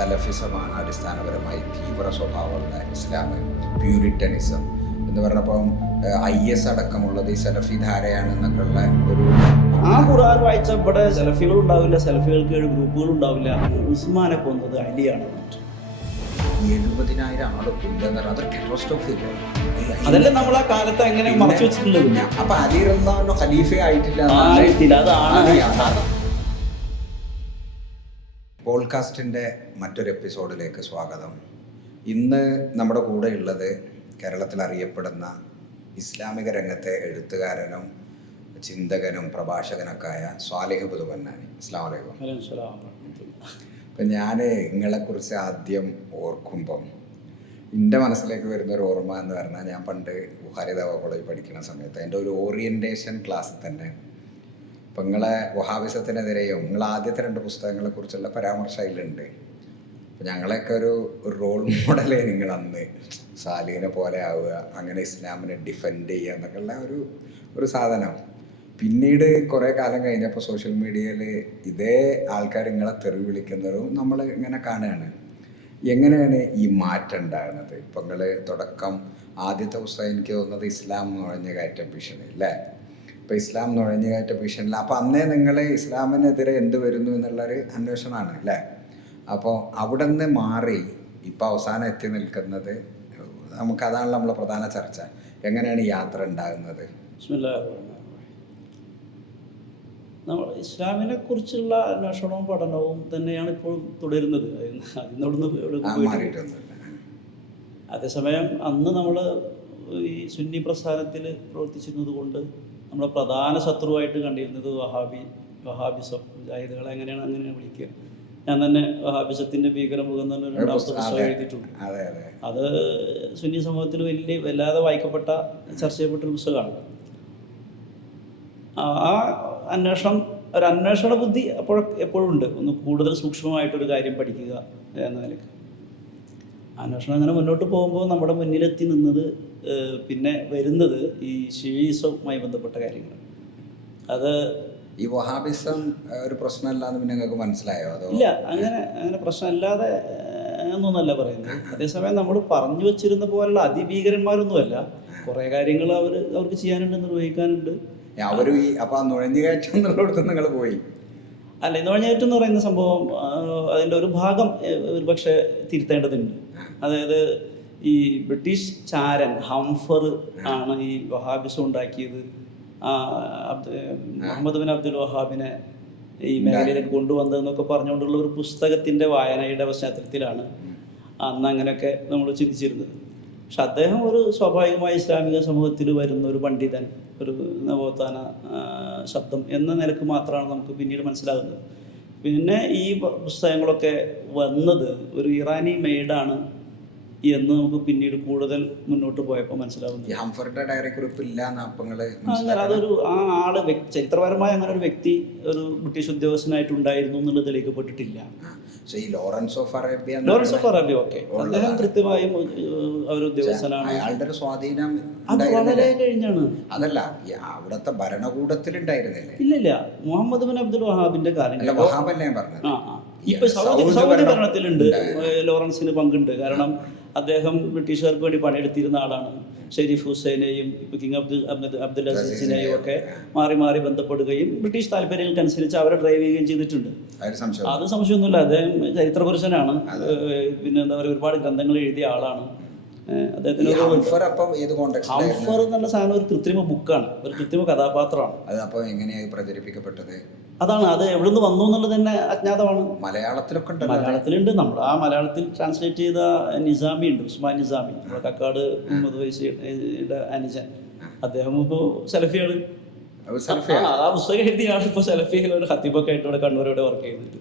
സലഫിസമാണ് അടിസ്ഥാനപരമായി തീവ്ര സ്വഭാവമുള്ള ഇസ്ലാം, പ്യൂരിറ്റനിസം എന്ന് പറഞ്ഞപ്പം IS അടക്കമുള്ളത് ഈ സലഫി ധാരയാണെന്നൊക്കെ ഉള്ള ഒരു ആ ഖുർആൻ വായിച്ച ഇവിടെ സെലഫികൾ ഉണ്ടാവില്ല, സെലഫികൾക്ക് ഗ്രൂപ്പുകൾ ഉണ്ടാവില്ല. ഉസ്മാനെ കൊന്നത് അലിയാണ്. 70,000 ആള് കൊല്ലുന്ന അതൊരു കാറ്റസ്ട്രോഫി അല്ലേ? അതല്ലേ നമ്മൾ ആ കാലത്ത് എങ്ങനെ മറച്ചു വെച്ചിട്ടുള്ളത്. അപ്പൊ അലി റളിയല്ലാഹു ഖലീഫ ആയിട്ടില്ല. പോഡ്കാസ്റ്റിൻ്റെ മറ്റൊരു എപ്പിസോഡിലേക്ക് സ്വാഗതം. ഇന്ന് നമ്മുടെ കൂടെ ഉള്ളത് കേരളത്തിൽ അറിയപ്പെടുന്ന ഇസ്ലാമിക രംഗത്തെ എഴുത്തുകാരനും ചിന്തകനും പ്രഭാഷകനൊക്കെ ആയ സ്വാലിഹ് പുതുമന്നാനി. അസ്സലാമു അലൈക്കും. അപ്പം ഞാൻ നിങ്ങളെക്കുറിച്ച് ആദ്യം ഓർക്കുമ്പം എൻ്റെ മനസ്സിലേക്ക് വരുന്നൊരു ഓർമ്മ എന്ന് പറഞ്ഞാൽ, ഞാൻ പണ്ട് ബുഖാരി ദഅവ കോളേജിൽ പഠിക്കുന്ന സമയത്ത് എൻ്റെ ഒരു ഓറിയൻറ്റേഷൻ ക്ലാസ്സിൽ തന്നെ ഇപ്പം നിങ്ങളെ വഹാബിസത്തിനെതിരെയും നിങ്ങളെ ആദ്യത്തെ 2 പുസ്തകങ്ങളെക്കുറിച്ചുള്ള പരാമർശം അതിലുണ്ട്. അപ്പം ഞങ്ങളെയൊക്കെ ഒരു റോൾ മോഡലേ നിങ്ങളന്ന് സാലിഹിനെ പോലെ ആവുക, അങ്ങനെ ഇസ്ലാമിനെ ഡിഫെൻഡ് ചെയ്യുക എന്നൊക്കെയുള്ള ഒരു സാധനം. പിന്നീട് കുറേ കാലം കഴിഞ്ഞപ്പോൾ സോഷ്യൽ മീഡിയയിൽ ഇതേ ആൾക്കാർ നിങ്ങളെ തെറി വിളിക്കുന്നതും നമ്മൾ ഇങ്ങനെ കാണുകയാണ്. എങ്ങനെയാണ് ഈ മാറ്റം ഉണ്ടാകുന്നത്? ഇപ്പം നിങ്ങൾ തുടക്കം ആദ്യത്തെ പുസ്തകം എനിക്ക് തോന്നുന്നത് ഇസ്ലാം നുഴഞ്ഞുകയറ്റ ഭീഷണി അല്ലേ? ഇപ്പോൾ ഇസ്ലാം നുഴഞ്ഞുകയറ്റ ഭീഷണിയിൽ അപ്പോൾ അന്നേ നിങ്ങൾ ഇസ്ലാമിനെതിരെ എന്ത് വരുന്നു എന്നുള്ളൊരു അന്വേഷണമാണ് അല്ലേ? അപ്പോൾ അവിടെ നിന്ന് മാറി ഇപ്പോൾ അവസാനം എത്തി നിൽക്കുന്നത്, നമുക്കതാണല്ലോ നമ്മളെ പ്രധാന ചർച്ച. എങ്ങനെയാണ് ഈ യാത്ര ഉണ്ടാകുന്നത്? നമ്മൾ ഇസ്ലാമിനെ കുറിച്ചുള്ള അന്വേഷണവും പഠനവും തന്നെയാണ് ഇപ്പോഴും തുടരുന്നത്. അതേസമയം അന്ന് നമ്മൾ ഈ സുന്നി പ്രസ്ഥാനത്തിൽ പ്രവർത്തിച്ചിരുന്നത് കൊണ്ട് നമ്മളെ പ്രധാന ശത്രുവായിട്ട് കണ്ടിരുന്നത് വഹാബിസം, മുജാഹിദുകളെ അങ്ങനെയാണ് വിളിക്കുക. ഞാൻ തന്നെ വഹാബിസത്തിൻ്റെ ഭീകരമുഖം എന്ന് പറഞ്ഞ 2ാമത്തെ പുസ്തകം എഴുതിയിട്ടുണ്ട്. അത് സുന്നി സമൂഹത്തിൽ വല്ലാതെ വായിക്കപ്പെട്ട, ചർച്ച ചെയ്യപ്പെട്ടൊരു പുസ്തകമാണ്. ആ അന്വേഷണ ബുദ്ധി എപ്പോഴും ഉണ്ട്. ഒന്ന് കൂടുതൽ സൂക്ഷ്മമായിട്ടൊരു കാര്യം പഠിക്കുക എന്ന നിലയ്ക്ക് അന്വേഷണം അങ്ങനെ മുന്നോട്ട് പോകുമ്പോൾ നമ്മുടെ മുന്നിലെത്തി നിന്നത് പിന്നെ വരുന്നത് ഈ ഷിഈസവുമായി ബന്ധപ്പെട്ട കാര്യങ്ങൾ. അത് ഈ വഹാബിസം ഒരു പ്രശ്നമല്ലാന്ന് പിന്നെ നിങ്ങൾക്ക് മനസ്സിലായോ? അതോ ഇല്ല, അങ്ങനെ പ്രശ്നമല്ലാതെ എന്നൊന്നല്ല പറയുന്നത്. അതേസമയം നമ്മൾ പറഞ്ഞു വച്ചിരുന്ന പോലുള്ള അതിഭീകരന്മാരൊന്നുമല്ല. കുറേ കാര്യങ്ങൾ അവർക്ക് ചെയ്യാനുണ്ട്, നിർവഹിക്കാനുണ്ട്. അവരും ഈ അപ്പം നുഴഞ്ഞുകയറ്റം എന്നുള്ളടത്ത് നിങ്ങൾ പോയി അല്ല, നുഴഞ്ഞുകയറ്റം എന്ന് പറയുന്ന സംഭവം അതിൻ്റെ ഒരു ഭാഗം ഒരു പക്ഷേ തിരുത്തേണ്ടതുണ്ട്. അതായത് ഈ ബ്രിട്ടീഷ് ചാരൻ ഹംഫർ ആണ് ഈ വഹാബിസം ഉണ്ടാക്കിയത്. മുഹമ്മദ് ബിൻ അബ്ദുൽ വഹാബിനെ ഈ മേഖലയിലേക്ക് കൊണ്ടുവന്നതെന്നൊക്കെ പറഞ്ഞുകൊണ്ടുള്ള ഒരു പുസ്തകത്തിൻ്റെ വായനയുടെ പശ്ചാത്തലത്തിലാണ് അന്ന് അങ്ങനെയൊക്കെ നമ്മൾ ചിന്തിച്ചിരുന്നത്. പക്ഷെ അദ്ദേഹം ഒരു സ്വാഭാവികമായ ഇസ്ലാമിക സമൂഹത്തിൽ വരുന്ന ഒരു പണ്ഡിതൻ, ഒരു നവോത്ഥാന ശബ്ദം എന്ന നിലക്ക് മാത്രമാണ് നമുക്ക് പിന്നീട് മനസ്സിലാകുന്നത്. പിന്നെ ഈ പുസ്തകങ്ങളൊക്കെ വന്നത് ഒരു ഇറാനി മെയ്ഡാണ് എന്ന് നമുക്ക് പിന്നീട് കൂടുതൽ മുന്നോട്ട് പോയപ്പോൾ മനസ്സിലാവുന്നു. അതൊരു ആ ആള് ചരിത്രപരമായ അങ്ങനെ ഒരു വ്യക്തി ഒരു ബ്രിട്ടീഷ് ഉദ്യോഗസ്ഥനായിട്ടുണ്ടായിരുന്നു എന്നുള്ളത് തെളിയിക്കപ്പെട്ടിട്ടില്ല. ലോറൻസ് ഓഫ് അറേബ്യ ഒക്കെ അദ്ദേഹം കൃത്യമായും ഒരു ഉദ്യോഗസ്ഥനാണ്. അയാളുടെ സ്വാധീനം അത് വളരെ കഴിഞ്ഞാണ്. അതല്ല, അവിടുത്തെ ഭരണകൂടത്തിലുണ്ടായിരുന്നില്ലേ? ഇല്ലില്ല, മുഹമ്മദ് ബിൻ അബ്ദുൽ വഹാബിന്റെ കാര്യം ഇപ്പൊ സൗദി ഭരണത്തിലുണ്ട്. ലോറൻസിന് പങ്കുണ്ട്. കാരണം അദ്ദേഹം ബ്രിട്ടീഷുകാർക്ക് വേണ്ടി പണിയെടുത്തിരുന്ന ആളാണ്. ഷെരീഫ് ഹുസൈനെയും ഇപ്പോൾ കിങ് അബ്ദുൽ അസീസിനെയും ഒക്കെ മാറി മാറി ബന്ധപ്പെടുകയും ബ്രിട്ടീഷ് താല്പര്യങ്ങൾക്കനുസരിച്ച് അവരെ ഡ്രൈവ് ചെയ്യുകയും ചെയ്തിട്ടുണ്ട്. അത് സംശയമൊന്നുമില്ല. അദ്ദേഹം ചരിത്രപുരുഷനാണ്. പിന്നെ എന്താ പറയുക, ഒരുപാട് ഗ്രന്ഥങ്ങൾ എഴുതിയ ആളാണ്. അദ്ദേഹത്തിന് ഹംഫർ എന്നുള്ള സാധനം ഒരു കൃത്രിമ ബുക്കാണ്, ഒരു കൃത്രിമ കഥാപാത്രമാണ്. അതാണ്, അത് എവിടുന്ന് വന്നു എന്നുള്ളത് തന്നെ അജ്ഞാതമാണ്. മലയാളത്തിലുണ്ട്. നമ്മുടെ ആ മലയാളത്തിൽ ട്രാൻസ്ലേറ്റ് ചെയ്ത നിസാമി ഉണ്ട്, ഉസ്മാൻ നിസാമി, നമ്മുടെ കക്കാട് മുഹമ്മദ് വൈസിയുടെ അനുജൻ. അദ്ദേഹം ഇപ്പോൾ സലഫിയാണ്. ആ പുസ്തകം എഴുതിയ ആൾ ഇപ്പോൾ സലഫി ഒരു ഖത്തീബൊക്കെ ആയിട്ട് ഇവിടെ കണ്ണൂരോടെ വർക്ക് ചെയ്യുന്നുണ്ട്.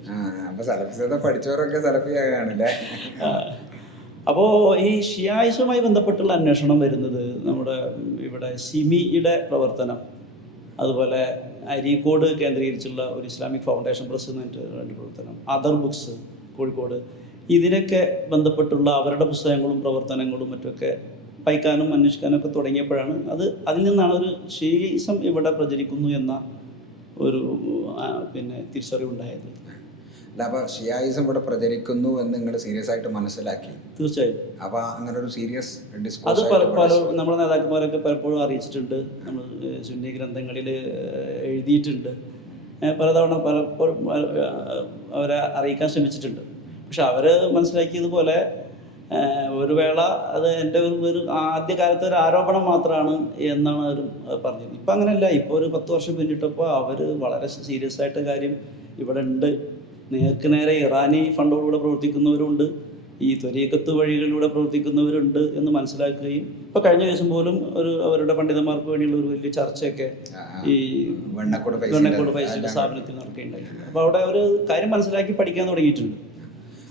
അപ്പോൾ ഈ ഷിയായിസുമായി ബന്ധപ്പെട്ടുള്ള അന്വേഷണം വരുന്നത് നമ്മുടെ ഇവിടെ സിമിയുടെ പ്രവർത്തനം, അതുപോലെ അരീക്കോട് കേന്ദ്രീകരിച്ചുള്ള ഒരു ഇസ്ലാമിക് ഫൗണ്ടേഷൻ പ്രസ് എന്നിട്ട് 2 പ്രവർത്തനം, അതർ ബുക്സ് കോഴിക്കോട്, ഇതിനൊക്കെ ബന്ധപ്പെട്ടുള്ള അവരുടെ പുസ്തകങ്ങളും പ്രവർത്തനങ്ങളും മറ്റൊക്കെ വായിക്കാനും അന്വേഷിക്കാനൊക്കെ തുടങ്ങിയപ്പോഴാണ് അതിൽ നിന്നാണ് ഒരു ഷിയിസം ഇവിടെ പ്രചരിക്കുന്നു എന്ന ഒരു തിരിച്ചറിവുണ്ടായത്. അല്ല, അപ്പോൾ ഷിയായിസം ഇവിടെ പ്രചരിക്കുന്നു എന്ന് നിങ്ങൾ സീരിയസ് ആയിട്ട് മനസ്സിലാക്കി? തീർച്ചയായും. അപ്പോൾ അങ്ങനെ ഒരു സീരിയസ് അത് ഡിസ്കോഴ്സ് പല നമ്മുടെ നേതാക്കന്മാരൊക്കെ പലപ്പോഴും അറിയിച്ചിട്ടുണ്ട്, നമ്മൾ സുന്നി ഗ്രന്ഥങ്ങളിൽ എഴുതിയിട്ടുണ്ട്, പലതവണ പലപ്പോഴും അവരെ അറിയിക്കാൻ ശ്രമിച്ചിട്ടുണ്ട്. പക്ഷെ അവർ മനസ്സിലാക്കിയതുപോലെ ഒരു വേള അത് എൻ്റെ ഒരു ആദ്യകാലത്തെ ഒരു ആരോപണം മാത്രമാണ് എന്നാണ് അവർ പറഞ്ഞത്. ഇപ്പം അങ്ങനെയല്ല. ഇപ്പോൾ ഒരു 10 വർഷം പിന്നിട്ടപ്പോൾ അവർ വളരെ സീരിയസ് ആയിട്ട് കാര്യം ഇവിടെ ഉണ്ട്. നേർക്ക് നേരെ ഇറാനി ഫണ്ടോടുകൂടെ പ്രവർത്തിക്കുന്നവരുണ്ട്, ഈ ത്വരീഖത്ത് വഴികളിലൂടെ പ്രവർത്തിക്കുന്നവരുണ്ട് എന്ന് മനസ്സിലാക്കുകയും ഇപ്പോൾ കഴിഞ്ഞ ദിവസം പോലും അവരുടെ പണ്ഡിതന്മാർക്ക് വേണ്ടിയുള്ള ഒരു വലിയ ചർച്ചയൊക്കെ ഈ വെണ്ണക്കോട് ഫൈസിൻ്റെ സ്ഥാപനത്തിൽ നടക്കുകയുണ്ടായിട്ടുണ്ട്. അപ്പോൾ അവിടെ ഒരു കാര്യം മനസ്സിലാക്കി പഠിക്കാൻ തുടങ്ങിയിട്ടുണ്ട്.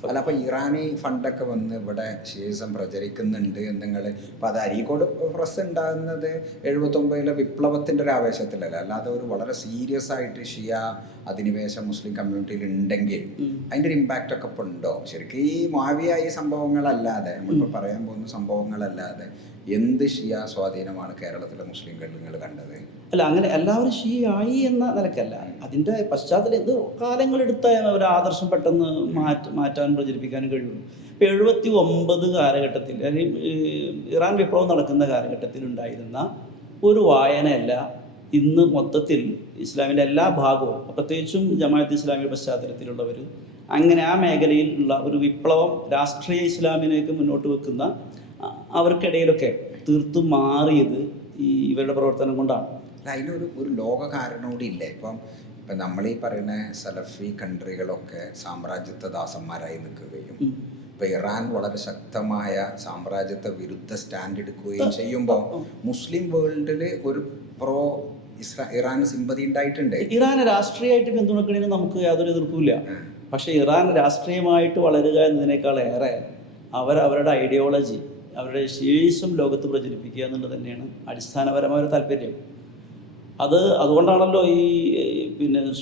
അല്ല, അപ്പോൾ ഇറാനി ഫണ്ടൊക്കെ വന്ന് ഇവിടെ ഷിയിസം പ്രചരിക്കുന്നുണ്ട് നിങ്ങൾ ഇപ്പോൾ അത് അരീക്കോട് പ്രസ് ഉണ്ടാകുന്നത് 79-ലെ വിപ്ലവത്തിൻ്റെ ഒരു ആവേശത്തിലല്ല, അല്ലാതെ ഒരു വളരെ സീരിയസ് ആയിട്ട് ഷിയ അധിനിവേശ മുസ്ലിം കമ്മ്യൂണിറ്റിയിൽ ഉണ്ടെങ്കിൽ അതിൻ്റെ ഒരു ഇമ്പാക്റ്റ് ഒക്കെ ഇപ്പോൾ ഉണ്ടോ? ശരിക്കും ഈ മുആവിയ ഈ സംഭവങ്ങളല്ലാതെ, നമ്മളിപ്പോൾ പറയാൻ പോകുന്ന സംഭവങ്ങളല്ലാതെ എന്ത് ഷിയ സ്വാധീനമാണ് കേരളത്തിലെ മുസ്ലിംകളിൽ നിങ്ങൾ കണ്ടത്? അല്ല, അങ്ങനെ എല്ലാവരും ഷിയായി എന്ന നിലക്കല്ല. അതിൻ്റെ പശ്ചാത്തലം ഇത് കാലങ്ങളെടുത്ത ഒരു ആദർശം പെട്ടെന്ന് മാറ്റാനും പ്രചരിപ്പിക്കാനും കഴിയുള്ളൂ. ഇപ്പോൾ 79 കാലഘട്ടത്തിൽ, അല്ലെങ്കിൽ ഇറാൻ വിപ്ലവം നടക്കുന്ന കാലഘട്ടത്തിൽ ഉണ്ടായിരുന്ന ഒരു വായനയല്ല ഇന്ന് മൊത്തത്തിൽ ഇസ്ലാമിൻ്റെ എല്ലാ ഭാഗവും, പ്രത്യേകിച്ചും ജമാഅത്ത് ഇസ്ലാമിയുടെ പശ്ചാത്തലത്തിലുള്ളവർ അങ്ങനെ ആ മേഖലയിൽ ഉള്ള ഒരു വിപ്ലവം രാഷ്ട്രീയ ഇസ്ലാമിനേക്ക് മുന്നോട്ട് വെക്കുന്ന അവർക്കിടയിലൊക്കെ തീർത്തും മാറിയത് ഇവരുടെ പ്രവർത്തനം കൊണ്ടാണ്. അതിനൊരു ലോക കാരണം കൂടി ഇല്ലേ? ഇപ്പം നമ്മളീ പറയുന്ന സലഫി കൺട്രികളൊക്കെ സാമ്രാജ്യത്വ ദാസന്മാരായി നിൽക്കുകയും ഇപ്പം ഇറാൻ വളരെ ശക്തമായ സാമ്രാജ്യത്വ വിരുദ്ധ സ്റ്റാൻഡ് എടുക്കുകയും ചെയ്യുമ്പോൾ മുസ്ലിം വേൾഡിൽ ഒരു ഇറാൻ സിമ്പതി ഉണ്ടായിട്ടുണ്ട്. ഇറാനെ രാഷ്ട്രീയമായിട്ട് പിന്തുണക്കുന്നതിന് നമുക്ക് യാതൊരു എതിർപ്പുമില്ല. പക്ഷേ ഇറാൻ രാഷ്ട്രീയമായിട്ട് വളരുക എന്നതിനേക്കാളേറെ അവരുടെ ഐഡിയോളജി, അവരുടെ ഷിയിസം ലോകത്ത് പ്രചരിപ്പിക്കുക എന്നുള്ളത് തന്നെയാണ് അടിസ്ഥാനപരമായ ഒരു താല്പര്യം. അതുകൊണ്ടാണല്ലോ ഈ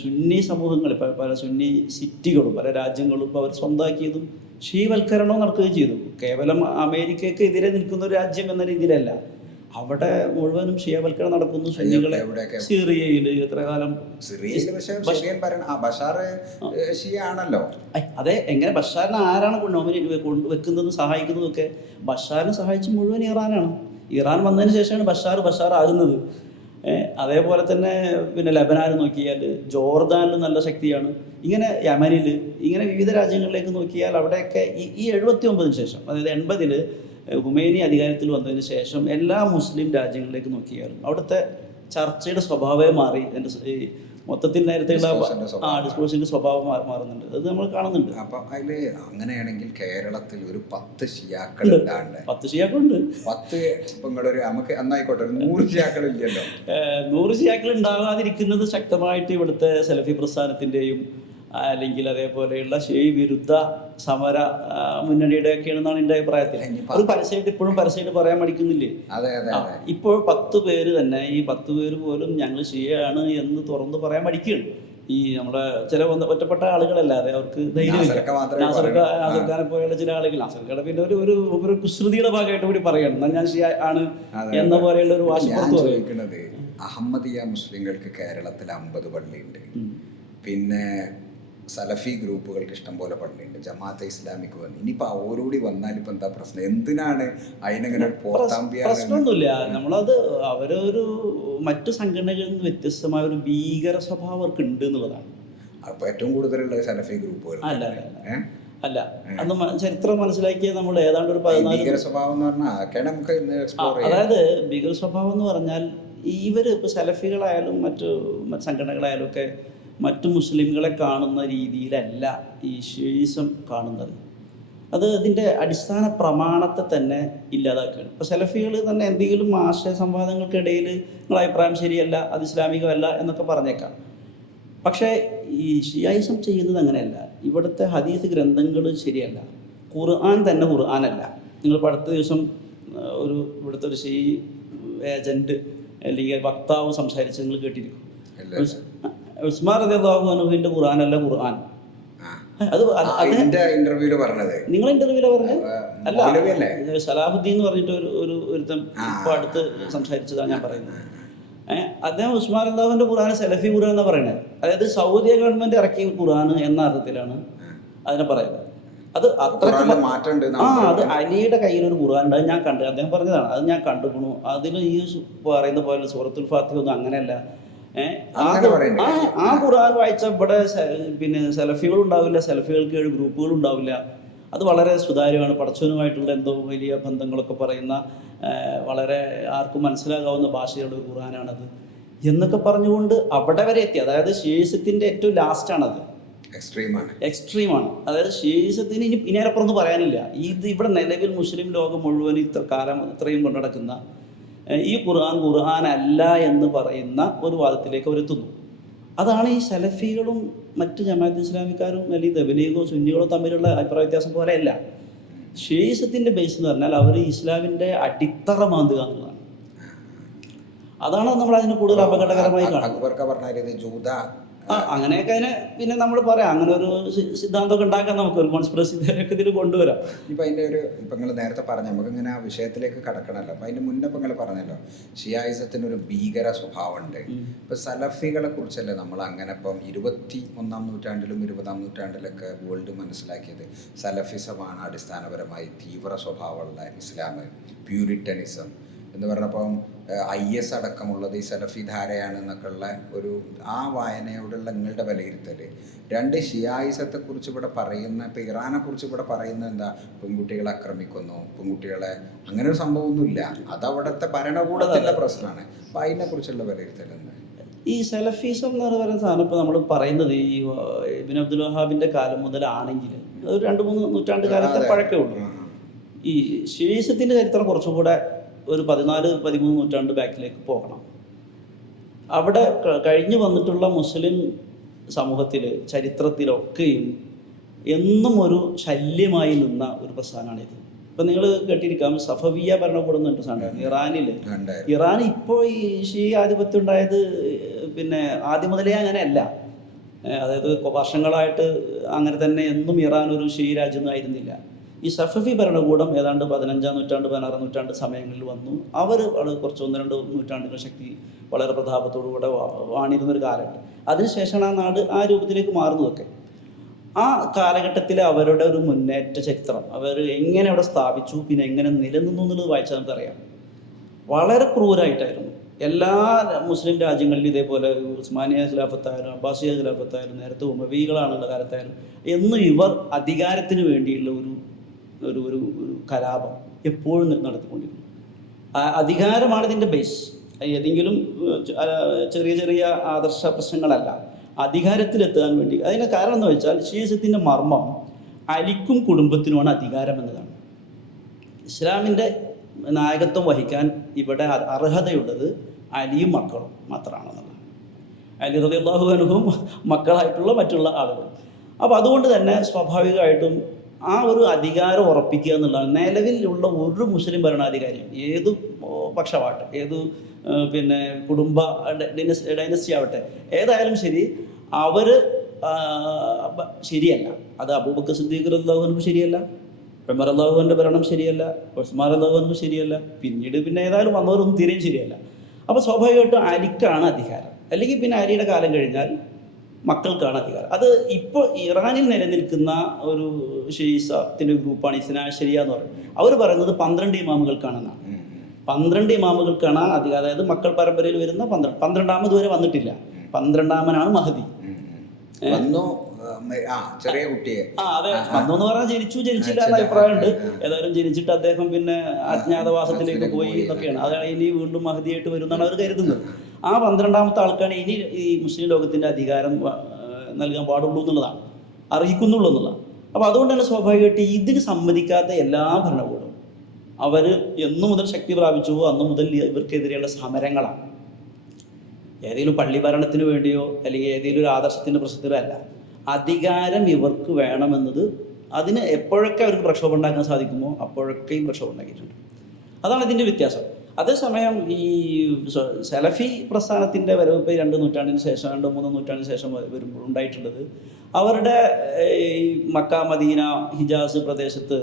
സുന്നി സമൂഹങ്ങൾ, പല സുന്നി സിറ്റികളും പല രാജ്യങ്ങളും ഇപ്പോൾ അവർ സ്വന്തമാക്കിയതും ഷീവൽക്കരണവും നടക്കുകയും ചെയ്തു. കേവലം അമേരിക്കയ്ക്ക് എതിരെ നിൽക്കുന്ന ഒരു രാജ്യം എന്ന രീതിയിലല്ല, അവിടെ മുഴുവനും ഷിയവൽക്കരണം നടക്കുന്നു. സുന്നികളെ സിറിയയിൽ എത്ര കാലം അതെ, എങ്ങനെ ബഷാറിനെ ആരാണ് വെക്കുന്നതും സഹായിക്കുന്നതും ഒക്കെ? ബഷാറിനെ സഹായിച്ച് മുഴുവൻ ഇറാനാണ്. ഇറാൻ വന്നതിന് ശേഷമാണ് ബഷാർ ആകുന്നത്. അതേപോലെ തന്നെ ലെബനാൻ നോക്കിയാൽ, ജോർദാനിൽ നല്ല ശക്തിയാണ്. ഇങ്ങനെ യമനിൽ, ഇങ്ങനെ വിവിധ രാജ്യങ്ങളിലേക്ക് നോക്കിയാൽ അവിടെയൊക്കെ ഈ 79-ന് ശേഷം, അതായത് 80-ൽ ഹുമൈനി അധികാരത്തിൽ വന്നതിന് ശേഷം എല്ലാ മുസ്ലിം രാജ്യങ്ങളിലേക്ക് നോക്കിയാലും അവിടുത്തെ ചർച്ചയുടെ സ്വഭാവമേ മാറി. എൻ്റെ മൊത്തത്തിൽ നേരത്തെയുള്ള ഡിസ്കോഴ്സിൻ്റെ സ്വഭാവം മാറുന്നുണ്ട്. അത് നമ്മൾ കാണുന്നുണ്ട്. അപ്പം അതിൽ അങ്ങനെയാണെങ്കിൽ കേരളത്തിൽ ഒരു 10 ഷിയാക്കൾ ഉണ്ടാണ്ട്. 10 ഷിയാക്കളുണ്ട്. 10 ഇപ്പം നിങ്ങളൊരു നമുക്ക് അന്നായിക്കോട്ടെ 100 ഷിയാക്കൾ ഇല്ലല്ലോ. 100 ഷിയാക്കൾ ഉണ്ടാകാതിരിക്കുന്നത് ശക്തമായിട്ട് ഇവിടുത്തെ സലഫി പ്രസ്ഥാനത്തിൻ്റെയും അല്ലെങ്കിൽ അതേപോലെയുള്ള ഷീ വിരുദ്ധ സമര മുന്നണിയുടെ ഒക്കെയാണെന്നാണ് എൻ്റെ അഭിപ്രായത്തിൽ. ഒരു ഇപ്പോഴും പരസ്യമായിട്ട് പറയാൻ മടിക്കുന്നില്ലേ? ഇപ്പോൾ 10 പേര് തന്നെ, ഈ 10 പേര് പോലും ഞങ്ങൾ ഷിയയാണ് എന്ന് തുറന്ന് പറയാൻ മടിക്കുകയാണ്. ഈ നമ്മുടെ ചില ഒറ്റപ്പെട്ട ആളുകളല്ലാതെ അവർക്ക് ധൈര്യമില്ല. നാസർഖാനെ പോലെയുള്ള ചില ആളുകൾ, നാസർഖാനെ പിന്നെ ഒരു കുസൃതിയുടെ ഭാഗമായിട്ട് കൂടി പറയണം, എന്നാൽ ഞാൻ ഷിയ ആണ് എന്ന പോലെയുള്ള ഒരു വാശിപ്പുറത്ത് പറയുന്നത്. അഹമ്മദിയ മുസ്ലിങ്ങൾക്ക് കേരളത്തിൽ 50 പള്ളിയുണ്ട്. പിന്നെ സലഫി ഗ്രൂപ്പുകൾക്ക് ഇഷ്ടംപോലെ പള്ളിയുണ്ട്. ജമാഅത്തെ ഇസ്ലാമിക്ക് വന്നു. ഇനിയിപ്പോൾ അവരോടി വന്നാൽ ഇപ്പം എന്താ പ്രശ്നം? എന്തിനാണ് അതിനങ്ങനെ ഒരു പോത്താമ്പിയാണ്? പ്രശ്നമൊന്നുമില്ല. നമ്മളത് അവരൊരു മറ്റു സംഘടനകളിൽ നിന്ന് വ്യത്യസ്തമായ ഒരു ഭീകര സ്വഭാവം അവർക്ക് ഉണ്ട് എന്നുള്ളതാണ്. അപ്പോൾ ഏറ്റവും കൂടുതലുള്ള സലഫി ഗ്രൂപ്പുകൾ അല്ല, അന്ന് ചരിത്രം മനസ്സിലാക്കിയ നമ്മൾ ഏതാണ്ട് ഒരു 14 ഭീകര സ്വഭാവം എന്ന് പറഞ്ഞാൽ നമുക്ക് അതായത് ഭീകര സ്വഭാവം എന്ന് പറഞ്ഞാൽ ഇവർ ഇപ്പോൾ സലഫികളായാലും മറ്റു സംഘടനകളായാലും ഒക്കെ മറ്റു മുസ്ലിംകളെ കാണുന്ന രീതിയിലല്ല ഈ ഷിയിസം കാണുന്നത്. അത് ഇതിൻ്റെ അടിസ്ഥാന പ്രമാണത്തെ തന്നെ ഇല്ലാതാക്കുകയാണ്. ഇപ്പോൾ സലഫികൾ തന്നെ എന്തെങ്കിലും ആശയ സംവാദങ്ങൾക്കിടയിൽ നിങ്ങളുടെ അഭിപ്രായം ശരിയല്ല, അത് ഇസ്ലാമികമല്ല എന്നൊക്കെ പറഞ്ഞേക്കാം. പക്ഷേ ഈ ഷിയായിസം ചെയ്യുന്നത് അങ്ങനെയല്ല. ഇവിടുത്തെ ഹദീസ് ഗ്രന്ഥങ്ങൾ ശരിയല്ല, ഖുർആൻ തന്നെ ഖുർആനല്ല. നിങ്ങളിപ്പോൾ അടുത്ത ദിവസം ഇവിടുത്തെ ഒരു ഷീ ഏജൻറ്റ് അല്ലെങ്കിൽ വക്താവ് സംസാരിച്ച് നിങ്ങൾ കേട്ടിരിക്കും. ഉസ്മാൻ റളിയല്ലാഹു അൻഹുവിന്റെ ഖുർആനല്ല ഖുർആൻ. അത് ഇന്റർവ്യൂല് പറഞ്ഞത്, നിങ്ങൾ ഇന്റർവ്യൂല് പറഞ്ഞത് അല്ല. സലാഹുദ്ദീൻ എന്ന് പറഞ്ഞിട്ട് ഒരുത്തം ഇപ്പൊ അടുത്ത് സംസാരിച്ചതാണ് ഞാൻ പറയുന്നത്. അദ്ദേഹം ഉസ്മാൻ റളിയല്ലാഹുവിന്റെ ഖുർആൻ സലഫി ഖുർആൻ എന്നാണ് പറയുന്നത്. അതായത് സൗദി ഗവൺമെന്റ് ഇറക്കിയ ഖുർആൻ എന്ന അർത്ഥത്തിലാണ് അതിനെ പറയുന്നത്. അത് അത്രയ്ക്ക് അത് അലിയുടെ കയ്യിലൊരു ഖുർആൻ ഉണ്ട്, അത് ഞാൻ കണ്ടു, അദ്ദേഹം പറഞ്ഞതാണ്, അത് ഞാൻ കണ്ടുക്കണു. അതിൽ ഈ പറയുന്ന പോലെ സൂറത്തുൽ ഫാത്തിഹ ഒന്നും അങ്ങനെയല്ല. ആ ഖുർആൻ വായിച്ച ഇവിടെ പിന്നെ സെലഫികളും ഉണ്ടാവില്ല, സെലഫികൾക്ക് 7 ഗ്രൂപ്പുകളും ഉണ്ടാവില്ല. അത് വളരെ സുതാര്യമാണ്, പടച്ചവനുമായിട്ടുള്ള എന്തോ വലിയ ബന്ധങ്ങളൊക്കെ പറയുന്ന വളരെ ആർക്കും മനസ്സിലാകാവുന്ന ഭാഷയുള്ള ഒരു ഖുർആനാണത് എന്നൊക്കെ പറഞ്ഞുകൊണ്ട് അവിടെ വരെ എത്തി. അതായത് ഷീസത്തിൻ്റെ ഏറ്റവും ലാസ്റ്റാണത്, എക്സ്ട്രീമാണ്. അതായത് ഷീസത്തിന് ഇനിയപ്പുറമൊന്നും പറയാനില്ല. ഇത് ഇവിടെ നിലവിൽ മുസ്ലിം ലോകം മുഴുവൻ ഇത്രയും കൊണ്ടു നടക്കുന്ന ഈ ഖുർആൻ അല്ല എന്ന് പറയുന്ന ഒരു വാദത്തിലേക്ക് അവരെത്തുന്നു. അതാണ് ഈ സലഫികളും മറ്റ് ജമാഅത്ത് ഇസ്ലാമിക്കാരും അല്ലെങ്കിൽ തബ്ലീഗോ സുന്നികളോ തമ്മിലുള്ള അഭിപ്രായ വ്യത്യാസം പോലെയല്ല. ഷീസത്തിൻ്റെ ബേസ് എന്ന് പറഞ്ഞാൽ അവർ ഇസ്ലാമിൻ്റെ അടിത്തറ മാന്തുക എന്നുള്ളതാണ്. അതാണ് നമ്മൾ അതിന് കൂടുതൽ അപകടകരമായി കാണുന്നത്. അങ്ങനെയൊക്കെ അതിനെ പിന്നെ നമ്മൾ പറയാം, അങ്ങനെ ഒരു സിദ്ധാന്തമൊക്കെ ഉണ്ടാക്കാൻ നമുക്ക് ഒരു കോൺസ്പിറസി തിയറിയൊക്കെ ഇതിൽ കൊണ്ടുവരാം. ഇപ്പം അതിൻ്റെ ഇപ്പം നിങ്ങൾ നേരത്തെ പറഞ്ഞു, നമുക്ക് ഇങ്ങനെ ആ വിഷയത്തിലേക്ക് കടക്കണമല്ലോ. അപ്പം അതിൻ്റെ മുന്നേ ഇപ്പം നിങ്ങൾ പറഞ്ഞല്ലോ ഷിയായിസത്തിനൊരു ഭീകര സ്വഭാവമുണ്ട്. ഇപ്പം സലഫികളെ കുറിച്ചല്ലേ നമ്മൾ അങ്ങനെ ഇപ്പം 21-ാം നൂറ്റാണ്ടിലും 20-ാം നൂറ്റാണ്ടിലൊക്കെ വേൾഡ് മനസ്സിലാക്കിയത് സലഫിസമാണ് അടിസ്ഥാനപരമായി തീവ്ര സ്വഭാവമുള്ള ഇസ്ലാം, പ്യൂരിറ്റനിസം എന്ന് പറഞ്ഞപ്പം IS അടക്കമുള്ളത് ഈ സലഫി ധാരയാണെന്നൊക്കെ ഉള്ള ഒരു ആ വായനയോടുള്ള നിങ്ങളുടെ വിലയിരുത്തൽ. 2 ഷിയായിസത്തെക്കുറിച്ച് ഇവിടെ പറയുന്ന, ഇപ്പം ഇറാനെക്കുറിച്ച് ഇവിടെ പറയുന്നത് എന്താ, പെൺകുട്ടികളെ ആക്രമിക്കുന്നു, പെൺകുട്ടികളെ അങ്ങനെ ഒരു സംഭവമൊന്നുമില്ല, അതവിടുത്തെ ഭരണകൂടത്തിൻ്റെ പ്രശ്നമാണ്. അപ്പം അതിനെക്കുറിച്ചുള്ള വിലയിരുത്തൽ എന്താ? ഈ സലഫീസം എന്ന് പറയുന്ന സാധനം ഇപ്പോൾ നമ്മൾ പറയുന്നത് ഈ ഇബ്നു അബ്ദുൽ വഹാബിൻ്റെ കാലം മുതലാണെങ്കിൽ ഒരു 2-3 നൂറ്റാണ്ട് കാലത്തെ പഴക്കമേ ഉള്ളൂ. ഈ ഷിയായിസത്തിൻ്റെ ചരിത്രം കുറച്ചും കൂടെ ഒരു 14-13 നൂറ്റാണ്ട് ബാക്കിലേക്ക് പോകണം. അവിടെ കഴിഞ്ഞു വന്നിട്ടുള്ള മുസ്ലിം സമൂഹത്തിൽ ചരിത്രത്തിലൊക്കെയും എന്നും ഒരു ശല്യമായി നിന്ന ഒരു പ്രസ്ഥാനമാണിത്. ഇപ്പം നിങ്ങൾ കേട്ടിരിക്കാം, സഫവിയ ഭരണകൂടം എന്ന് പറഞ്ഞിട്ട് സാധനമാണ് ഇറാൻ ഇപ്പോൾ ഈ ഷീ ആധിപത്യം ഉണ്ടായത് പിന്നെ ആദ്യം മുതലേ അങ്ങനെയല്ല. അതായത് വർഷങ്ങളായിട്ട് അങ്ങനെ തന്നെ എന്നും ഇറാൻ ഒരു ഷീ രാജ്യമൊന്നും ആയിരുന്നില്ല. ഈ സഫവി ഭരണകൂടം ഏതാണ്ട് 15-ാം നൂറ്റാണ്ട് 16-ാം നൂറ്റാണ്ട് സമയങ്ങളിൽ വന്നു. അവർ കുറച്ച് 1-2 നൂറ്റാണ്ടുകൾ ശക്തി വളരെ പ്രതാപത്തോടുകൂടെ വാണിരുന്നൊരു കാലമുണ്ട്. അതിനുശേഷമാണ് ആ നാട് ആ രൂപത്തിലേക്ക് മാറുന്നതൊക്കെ. ആ കാലഘട്ടത്തിലെ അവരുടെ ഒരു മുന്നേറ്റ ചരിത്രം, അവർ എങ്ങനെ അവിടെ സ്ഥാപിച്ചു, പിന്നെ എങ്ങനെ നിലനിന്നു എന്നുള്ളത് വായിച്ചാൽ നമുക്കറിയാം. വളരെ ക്രൂരായിട്ടായിരുന്നു. എല്ലാ മുസ്ലിം രാജ്യങ്ങളിലും ഇതേപോലെ ഉസ്മാനിയ ഖിലാഫത്തായാലും അബ്ബാസിയ ഖിലാഫത്തായാലും നേരത്തെ ഉമവികളാണുള്ള കാലത്തായാലും എന്നും ഇവർ അധികാരത്തിന് വേണ്ടിയുള്ള ഒരു ഒരു കലാപം എപ്പോഴും നടത്തിക്കൊണ്ടിരുന്നു. അധികാരമാണ് ഇതിൻ്റെ ബേസ്. ഏതെങ്കിലും ചെറിയ ചെറിയ ആദർശ പ്രശ്നങ്ങളല്ല, അധികാരത്തിലെത്താൻ വേണ്ടി. അതിൻ്റെ കാരണം എന്ന് വെച്ചാൽ ഷീസത്തിൻ്റെ മർമ്മം അലിക്കും കുടുംബത്തിനുമാണ് അധികാരം എന്നതാണ്. ഇസ്ലാമിൻ്റെ നായകത്വം വഹിക്കാൻ ഇവിടെ അർഹതയുള്ളത് അലിയും മക്കളും മാത്രമാണെന്നുള്ളത്. അലി റളിയല്ലാഹു അൻഹും മക്കളായിട്ടുള്ള മറ്റുള്ള ആളുകൾ. അപ്പോൾ അതുകൊണ്ട് തന്നെ സ്വാഭാവികമായിട്ടും ആ ഒരു അധികാരം ഉറപ്പിക്കുക എന്നുള്ളതാണ്. നിലവിലുള്ള ഒരു മുസ്ലിം ഭരണാധികാരിയും ഏത് പക്ഷമാവട്ടെ, ഏത് പിന്നെ കുടുംബ ഡൈനസ്റ്റി ആവട്ടെ, ഏതായാലും ശരി, അവർ ശരിയല്ല. അത് അബൂബക്കർ സിദ്ദീഖ് റളിയല്ലാഹു അൻഹു ശരിയല്ല, ഉമർ റളിയല്ലാഹു അൻഹുവിൻ്റെ ഭരണം ശരിയല്ല, ഉസ്മാൻ റളിയല്ലാഹു അൻഹു ശരിയല്ല, പിന്നീട് പിന്നെ ഏതായാലും വന്നവരൊന്നും തീരെയും ശരിയല്ല. അപ്പോൾ സ്വാഭാവികമായിട്ടും അലിക്കാണ് അധികാരം. അല്ലെങ്കിൽ പിന്നെ അലിയുടെ കാലം കഴിഞ്ഞാൽ മക്കൾക്കാണ് അധികാരം. അത് ഇപ്പോൾ ഇറാനിൽ നിലനിൽക്കുന്ന ഒരു ഷീസത്തിൻ്റെ ഗ്രൂപ്പാണ് ഇസ്നാശരിയ എന്ന് പറയുന്നത്. അവർ പറയുന്നത് 12 ഇമാമുകൾക്കാണെന്നാണ്. 12 ഇമാമുകൾക്കാണ് അധികാരം. അതായത് മക്കൾ പരമ്പരയിൽ വരുന്ന 12ാമത് വരെ വന്നിട്ടില്ല. 12ാമനാണ് മഹദി. ചെറിയ കുട്ടിയെ അതെ, വന്നു എന്ന് പറഞ്ഞാൽ ജനിച്ചില്ല എന്ന അഭിപ്രായമുണ്ട്. ഏതായാലും ജനിച്ചിട്ട് അദ്ദേഹം പിന്നെ അജ്ഞാതവാസത്തിലേക്ക് പോയി എന്നൊക്കെയാണ്. അതാണ് ഇനി വീണ്ടും മഹദിയായിട്ട് വരുമെന്നാണ് അവർ കരുതുന്നത്. ആ 12ാമത്തെ ആൾക്കാണ് ഇനി ഈ മുസ്ലിം ലോകത്തിൻ്റെ അധികാരം നൽകാൻ പാടുള്ളൂ എന്നുള്ളതാണ്, അർഹിക്കുന്നുള്ളൂ എന്നുള്ളതാണ്. അപ്പോൾ അതുകൊണ്ട് തന്നെ സ്വാഭാവികമായിട്ട് ഇതിന് സമ്മതിക്കാത്ത എല്ലാ ഭരണകൂടവും അവർ എന്നു മുതൽ ശക്തി പ്രാപിച്ചുവോ അന്നു മുതൽ ഇവർക്കെതിരെയുള്ള സമരങ്ങളാണ്. ഏതെങ്കിലും പള്ളി ഭരണത്തിന് വേണ്ടിയോ അല്ലെങ്കിൽ ഏതെങ്കിലും ഒരു ആദർശത്തിൻ്റെ പ്രശ്നത്തിലോ അല്ല. അധികാരം ഇവർക്ക് വേണമെന്നത്, അതിന് എപ്പോഴൊക്കെ അവർക്ക് പ്രക്ഷോഭം ഉണ്ടാക്കാൻ സാധിക്കുമോ അപ്പോഴൊക്കെയും പ്രക്ഷോഭം ഉണ്ടാക്കിയിട്ടുണ്ട്. അതാണ് ഇതിൻ്റെ വ്യത്യാസം. അതേസമയം ഈ സലഫി പ്രസ്ഥാനത്തിൻ്റെ വരവ് ഇപ്പോൾ 2 നൂറ്റാണ്ടിന് ശേഷം 2-3 നൂറ്റാണ്ടിന് ശേഷം വരുമ്പോൾ ഉണ്ടായിട്ടുള്ളത്, അവരുടെ ഈ മക്ക, മദീന, ഹിജാസ് പ്രദേശത്ത്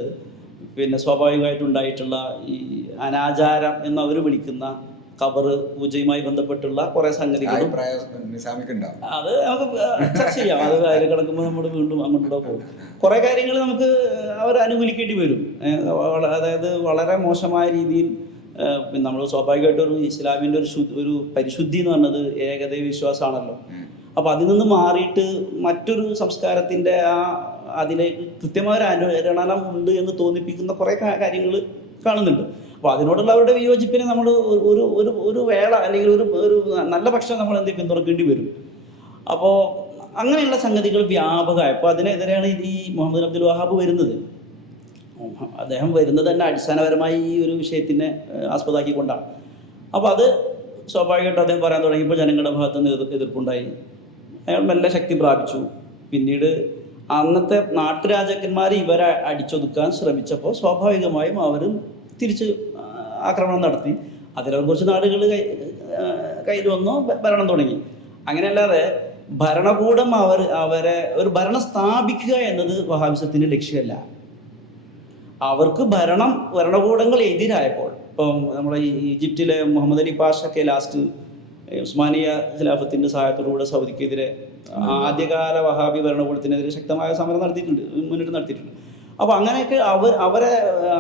പിന്നെ സ്വാഭാവികമായിട്ടുണ്ടായിട്ടുള്ള ഈ അനാചാരം എന്നവർ വിളിക്കുന്ന ഖബർ പൂജയുമായി ബന്ധപ്പെട്ടുള്ള കുറേ സംഗതികളും അത് നമുക്ക് ചർച്ച ചെയ്യാം. അത് കാര്യം കിടക്കുമ്പോൾ നമ്മൾ വീണ്ടും അങ്ങോട്ടോ പോകും. കുറേ കാര്യങ്ങൾ നമുക്ക് അവർ അനുകൂലിക്കേണ്ടി വരും. അതായത് വളരെ മോശമായ രീതിയിൽ നമ്മൾ സ്വാഭാവികമായിട്ടും ഒരു ഇസ്ലാമിൻ്റെ ഒരു പരിശുദ്ധി എന്ന് പറഞ്ഞത് ഏകദൈവ വിശ്വാസമാണല്ലോ. അപ്പോൾ അതിൽ നിന്ന് മാറിയിട്ട് മറ്റൊരു സംസ്കാരത്തിൻ്റെ അതിലേക്ക് കൃത്യമായ ഒരു അനുരണനം ഉണ്ട് എന്ന് തോന്നിപ്പിക്കുന്ന കുറേ കാര്യങ്ങൾ കാണുന്നുണ്ട്. അപ്പോൾ അതിനോടുള്ള അവരുടെ വിയോജിപ്പിനെ നമ്മൾ ഒരു വേള അല്ലെങ്കിൽ ഒരു നല്ല പക്ഷം നമ്മൾ പിന്തുണക്കേണ്ടി വരും. അപ്പോൾ അങ്ങനെയുള്ള സംഗതികൾ വ്യാപകമായപ്പോൾ അതിനെതിരെയാണ് ഈ മുഹമ്മദ് അബ്ദുൽ വഹാബ് വരുന്നത്. അദ്ദേഹം വരുന്നത് തന്നെ അടിസ്ഥാനപരമായി ഈ ഒരു വിഷയത്തിനെ ആസ്പദമാക്കിക്കൊണ്ടാണ്. അപ്പോൾ അത് സ്വാഭാവികമായിട്ടും അദ്ദേഹം പറയാൻ തുടങ്ങിയപ്പോൾ ജനങ്ങളുടെ ഭാഗത്ത് നിന്ന് എതിർപ്പുണ്ടായി. അയാൾ മെല്ലെ ശക്തി പ്രാപിച്ചു. പിന്നീട് അന്നത്തെ നാട്ടുരാജാക്കന്മാർ ഇവരെ അടിച്ചൊതുക്കാൻ ശ്രമിച്ചപ്പോൾ സ്വാഭാവികമായും അവരും തിരിച്ച് ആക്രമണം നടത്തി. അതിലവർ കുറച്ച് നാടുകൾ കയ്യിൽ വന്നു, ഭരണം തുടങ്ങി. അങ്ങനെയല്ലാതെ ഭരണകൂടം അവരെ ഒരു ഭരണം സ്ഥാപിക്കുക എന്നത് വഹാബിസത്തിൻ്റെ ലക്ഷ്യമല്ല. അവർക്ക് ഭരണകൂടങ്ങൾ എതിരായപ്പോൾ, ഇപ്പം നമ്മുടെ ഈജിപ്തിലെ മുഹമ്മദ് അലി പാഷയൊക്കെ ലാസ്റ്റ് ഉസ്മാനിയ ഖിലാഫത്തിൻ്റെ സഹായത്തോടുകൂടെ സൗദിക്കെതിരെ ആദ്യകാല വഹാബി ഭരണകൂടത്തിനെതിരെ ശക്തമായ സമരം മുന്നിട്ട് നടത്തിയിട്ടുണ്ട്. അപ്പോൾ അങ്ങനെയൊക്കെ അവരെ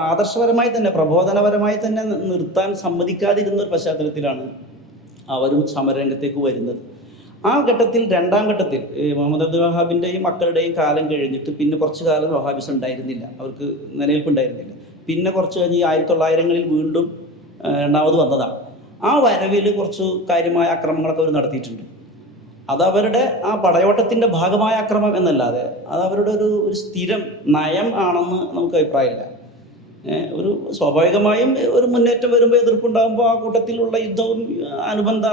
ആദർശപരമായി തന്നെ പ്രബോധനപരമായി തന്നെ നിർത്താൻ സമ്മതിക്കാതിരുന്ന ഒരു പശ്ചാത്തലത്തിലാണ് അവരും സമരരംഗത്തേക്ക് വരുന്നത്. ആ ഘട്ടത്തിൽ രണ്ടാം ഘട്ടത്തിൽ മുഹമ്മദ് അബ്ദുൽ വഹാബിൻ്റെയും മക്കളുടെയും കാലം കഴിഞ്ഞിട്ട് പിന്നെ കുറച്ച് കാലം വഹാബിസം ഉണ്ടായിരുന്നില്ല, അവർക്ക് നിലനിൽപ്പുണ്ടായിരുന്നില്ല. പിന്നെ കുറച്ച് കഴിഞ്ഞ് 1900-കളിൽ വീണ്ടും രണ്ടാമത് വന്നതാണ്. ആ വരവിൽ കുറച്ച് കാര്യമായ ആക്രമണങ്ങളൊക്കെ അവർ നടത്തിയിട്ടുണ്ട്. അതവരുടെ ആ പടയോട്ടത്തിൻ്റെ ഭാഗമായ ആക്രമണം എന്നല്ലാതെ അത് അവരുടെ ഒരു സ്ഥിരം നയം ആണെന്ന് നമുക്ക് അഭിപ്രായമില്ല. ഒരു സ്വാഭാവികമായും ഒരു മുന്നേറ്റം വരുമ്പോൾ എതിർപ്പുണ്ടാകുമ്പോൾ ആ കൂട്ടത്തിലുള്ള യുദ്ധവും അനുബന്ധ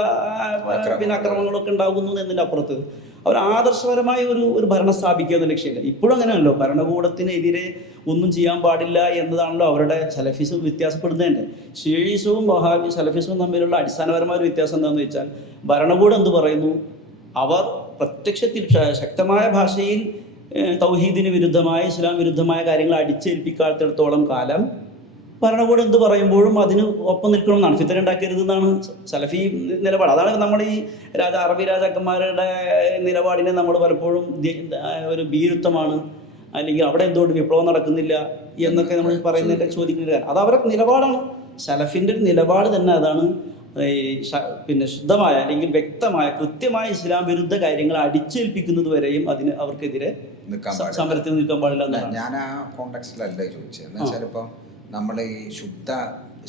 പിന്നെ ആക്രമണങ്ങളൊക്കെ ഉണ്ടാകുന്നു എന്നതിൻ്റെ അപ്പുറത്ത് അവർ ആദർശപരമായ ഒരു ഭരണം സ്ഥാപിക്കുക എന്ന ലക്ഷ്യമില്ല. ഇപ്പോഴും അങ്ങനെയാണല്ലോ, ഭരണകൂടത്തിനെതിരെ ഒന്നും ചെയ്യാൻ പാടില്ല എന്നതാണല്ലോ അവരുടെ സലഫിസം വ്യത്യാസപ്പെടുന്നതിൻ്റെ. ഷിയീസവും വഹാബി സലഫിസവും തമ്മിലുള്ള അടിസ്ഥാനപരമായ ഒരു വ്യത്യാസം എന്താണെന്ന് വെച്ചാൽ, ഭരണകൂടം എന്ത് പറയുന്നു, അവർ പ്രത്യക്ഷത്തിൽ ശക്തമായ ഭാഷയിൽ തൗഹീദിന് വിരുദ്ധമായ ഇസ്ലാം വിരുദ്ധമായ കാര്യങ്ങൾ അടിച്ചേൽപ്പിക്കാത്തിടത്തോളം കാലം ഭരണകൂടം എന്ത് പറയുമ്പോഴും അതിന് ഒപ്പം നിൽക്കണമെന്നാണ്. ഫിത്തന ഉണ്ടാക്കരുതെന്നാണ് സലഫി നിലപാട്. അതാണ് നമ്മൾ ഈ അറബി രാജാക്കന്മാരുടെ നിലപാടിനെ നമ്മൾ പലപ്പോഴും ഒരു ഭീരുത്വമാണ്, അല്ലെങ്കിൽ അവിടെ എന്തുകൊണ്ട് വിപ്ലവം നടക്കുന്നില്ല എന്നൊക്കെ നമ്മൾ പറയുന്നതിൻ്റെ ചോദിക്കുന്നത്. അത് അവരുടെ നിലപാടാണ്. സലഫിൻ്റെ ഒരു നിലപാട് തന്നെ അതാണ്. പിന്നെ ശുദ്ധമായ അല്ലെങ്കിൽ വ്യക്തമായ കൃത്യമായ ഇസ്ലാം വിരുദ്ധ കാര്യങ്ങൾ അടിച്ചേൽപ്പിക്കുന്നത് വരെയും അതിന് അവർക്കെതിരെ സമരത്തിൽ നിൽക്കാൻ പാടില്ല. ഞാൻ ആ കോണ്ടെക്സ്റ്റിലല്ല ചോദിച്ചത്. എന്ന് വെച്ചാൽ ഇപ്പം നമ്മൾ ഈ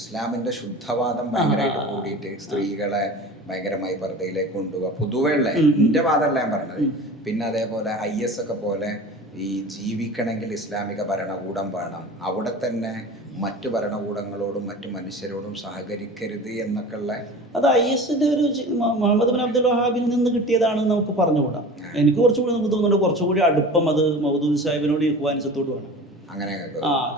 ഇസ്ലാമിന്റെ ശുദ്ധവാദം ഭയങ്കരമായിട്ട് കൂടിയിട്ട് സ്ത്രീകളെ ഭയങ്കരമായി പർദ്ദയിലേക്ക് കൊണ്ടുപോകുക പൊതുവെ ഉള്ള എൻ്റെ വാദമല്ല ഞാൻ പറഞ്ഞത്. പിന്നെ അതേപോലെ IS ഒക്കെ പോലെ ഈ ജീവിക്കണമെങ്കിൽ ഇസ്ലാമിക ഭരണകൂടം വേണം, അവിടെ തന്നെ മറ്റു ഭരണകൂടങ്ങളോടും മറ്റു മനുഷ്യരോടും സഹകരിക്കരുത് എന്നൊക്കെ ഉള്ള അത് ISന്റെ ഒരു മുഹമ്മദ് ബിൻ അബ്ദുൽ വഹാബിൽ നിന്ന് കിട്ടിയതാണെന്ന് നമുക്ക് പറഞ്ഞുകൂടാം. എനിക്ക് കുറച്ചുകൂടി നമുക്ക് തോന്നുന്നുണ്ട് കുറച്ചുകൂടി അടുപ്പം അത് മൗദൂദി സാഹിബിനോട് ഇഖ്വാനിസത്തോടുമാണ്. അങ്ങനെ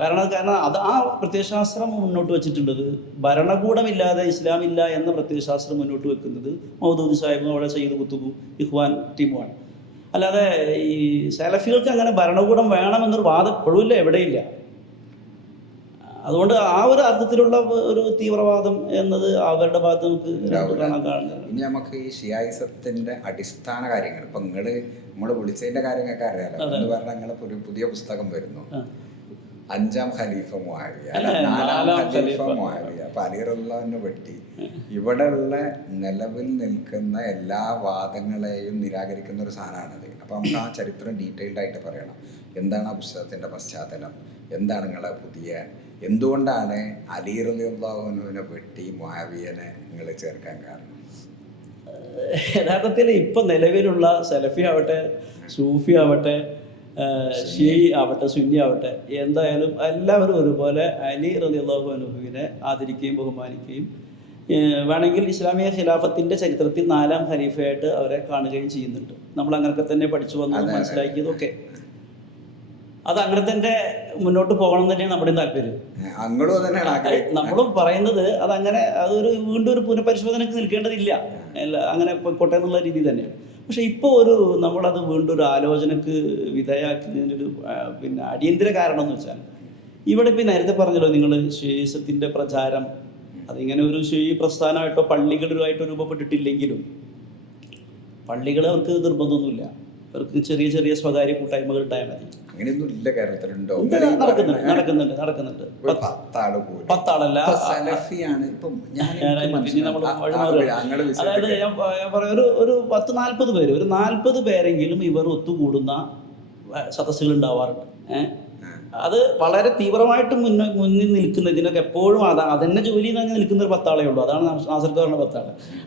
കാരണം അത് ആ പ്രത്യയശാസ്ത്രം മുന്നോട്ട് വെച്ചിട്ടുള്ളത് ഭരണകൂടമില്ലാതെ ഇസ്ലാമില്ല എന്ന പ്രത്യയശാസ്ത്രം മുന്നോട്ട് വെക്കുന്നത് മൗദൂദി സാഹിബും അവിടെ സയ്യിദ് കുത്തുബും ഇഖ്വാൻ ടീമുമാണ്. അല്ലാതെ ഈ സലഫികൾക്ക് അങ്ങനെ ഭരണകൂടം വേണമെന്നൊരു വാദം ഇപ്പോഴുമില്ല, എവിടെയില്ല. അതുകൊണ്ട് ആ ഒരു അർത്ഥത്തിലുള്ള ഒരു തീവ്രവാദം എന്നത് അവരുടെ ഭാഗത്ത് നമുക്ക് കാണാൻ കാണുന്നത്. ഇനി നമുക്ക് ഈ ഷിയായിസത്തിന്റെ അടിസ്ഥാന കാര്യങ്ങൾ ഇപ്പൊ നമ്മൾ വിളിച്ചതിന്റെ കാര്യങ്ങളൊക്കെ അറിയാലോ. എന്ന് പറഞ്ഞാൽ നിങ്ങളെ ഒരു പുതിയ പുസ്തകം വരുന്നു, 5ാം ഖലീഫ മുആവിയ, 4ാം ഖലീഫ മുആവിയ. അപ്പൊ അലി റളിയല്ലാഹുവിനെ പറ്റി ഇവിടെയുള്ള നിലവിൽ നിൽക്കുന്ന എല്ലാ വാദങ്ങളെയും നിരാകരിക്കുന്ന ഒരു സാധനമാണത്. അപ്പൊ നമുക്ക് ആ ചരിത്രം ഡീറ്റെയിൽഡ് ആയിട്ട് പറയണം. എന്താണ് ആ പുസ്തകത്തിന്റെ പശ്ചാത്തലം, എന്താണ് നിങ്ങളെ എന്തുകൊണ്ടാണ് അലി റളിയല്ലാഹുവിനെ വെട്ടി മുആവിയനെ നിങ്ങൾ ചേർക്കാൻ കാരണം? യഥാർത്ഥത്തിൽ ഇപ്പം നിലവിലുള്ള സലഫി ആവട്ടെ, സൂഫി ആവട്ടെ, ഷിഈ ആവട്ടെ, സുന്നി ആവട്ടെ, എന്തായാലും എല്ലാവരും ഒരുപോലെ അലി റളിയല്ലാഹു അൻഹുവിനെ ആദരിക്കുകയും ബഹുമാനിക്കുകയും വേണമെങ്കിൽ ഇസ്ലാമിക ഖിലാഫത്തിൻ്റെ ചരിത്രത്തിൽ 4ാം ഖലീഫയായിട്ട് അവരെ കാണുകയും ചെയ്യുന്നുണ്ട്. നമ്മൾ അങ്ങനെയൊക്കെ തന്നെ പഠിച്ചു വന്നതും മനസ്സിലാക്കിയതൊക്കെ അത് അങ്ങനെ തന്നെ മുന്നോട്ട് പോകണം തന്നെയാണ് നമ്മുടെയും താല്പര്യം. നമ്മളും പറയുന്നത് അതങ്ങനെ അതൊരു വീണ്ടും ഒരു പുനഃപരിശോധനയ്ക്ക് നിൽക്കേണ്ടതില്ല, അങ്ങനെ പൊട്ടെ എന്നുള്ള രീതി തന്നെയാണ്. പക്ഷെ ഇപ്പോൾ നമ്മളത് വീണ്ടും ഒരു ആലോചനക്ക് വിധേയമാക്കുന്നതിനൊരു പിന്നെ അടിയന്തര കാരണം എന്ന് വെച്ചാൽ ഇവിടെ ഇപ്പം നേരത്തെ പറഞ്ഞല്ലോ നിങ്ങൾ ഷിയയിസത്തിൻ്റെ പ്രചാരം അതിങ്ങനെ ഒരു ഷീ പ്രസ്ഥാനമായിട്ടോ പള്ളികളുമായിട്ടോ രൂപപ്പെട്ടിട്ടില്ലെങ്കിലും പള്ളികൾ അവർക്ക് നിർബന്ധമൊന്നുമില്ല. അവർക്ക് ചെറിയ ചെറിയ സ്വകാര്യ കൂട്ടായ്മകൾ ഉണ്ടായാൽ മതി. അങ്ങനെയൊന്നും ഇല്ല കേരളത്തിലുണ്ടോ? നടക്കുന്നുണ്ട്. 10 ആളല്ല. അതായത് ഞാൻ പറയാം, ഒരു 10-40 പേര്, ഒരു 40 പേരെങ്കിലും ഇവർ ഒത്തുകൂടുന്ന സദസ്സുകൾ ഉണ്ടാവാറുണ്ട്. അത് വളരെ തീവ്രമായിട്ട് മുന്നിൽ നിൽക്കുന്ന, ഇതിനൊക്കെ എപ്പോഴും അതെന്നെ ജോലി എന്ന് പറഞ്ഞാൽ നിൽക്കുന്ന ഒരു 10 ആളേ ഉള്ളൂ. അതാണ് നാസർക്ക് പറഞ്ഞ 10 ആൾ.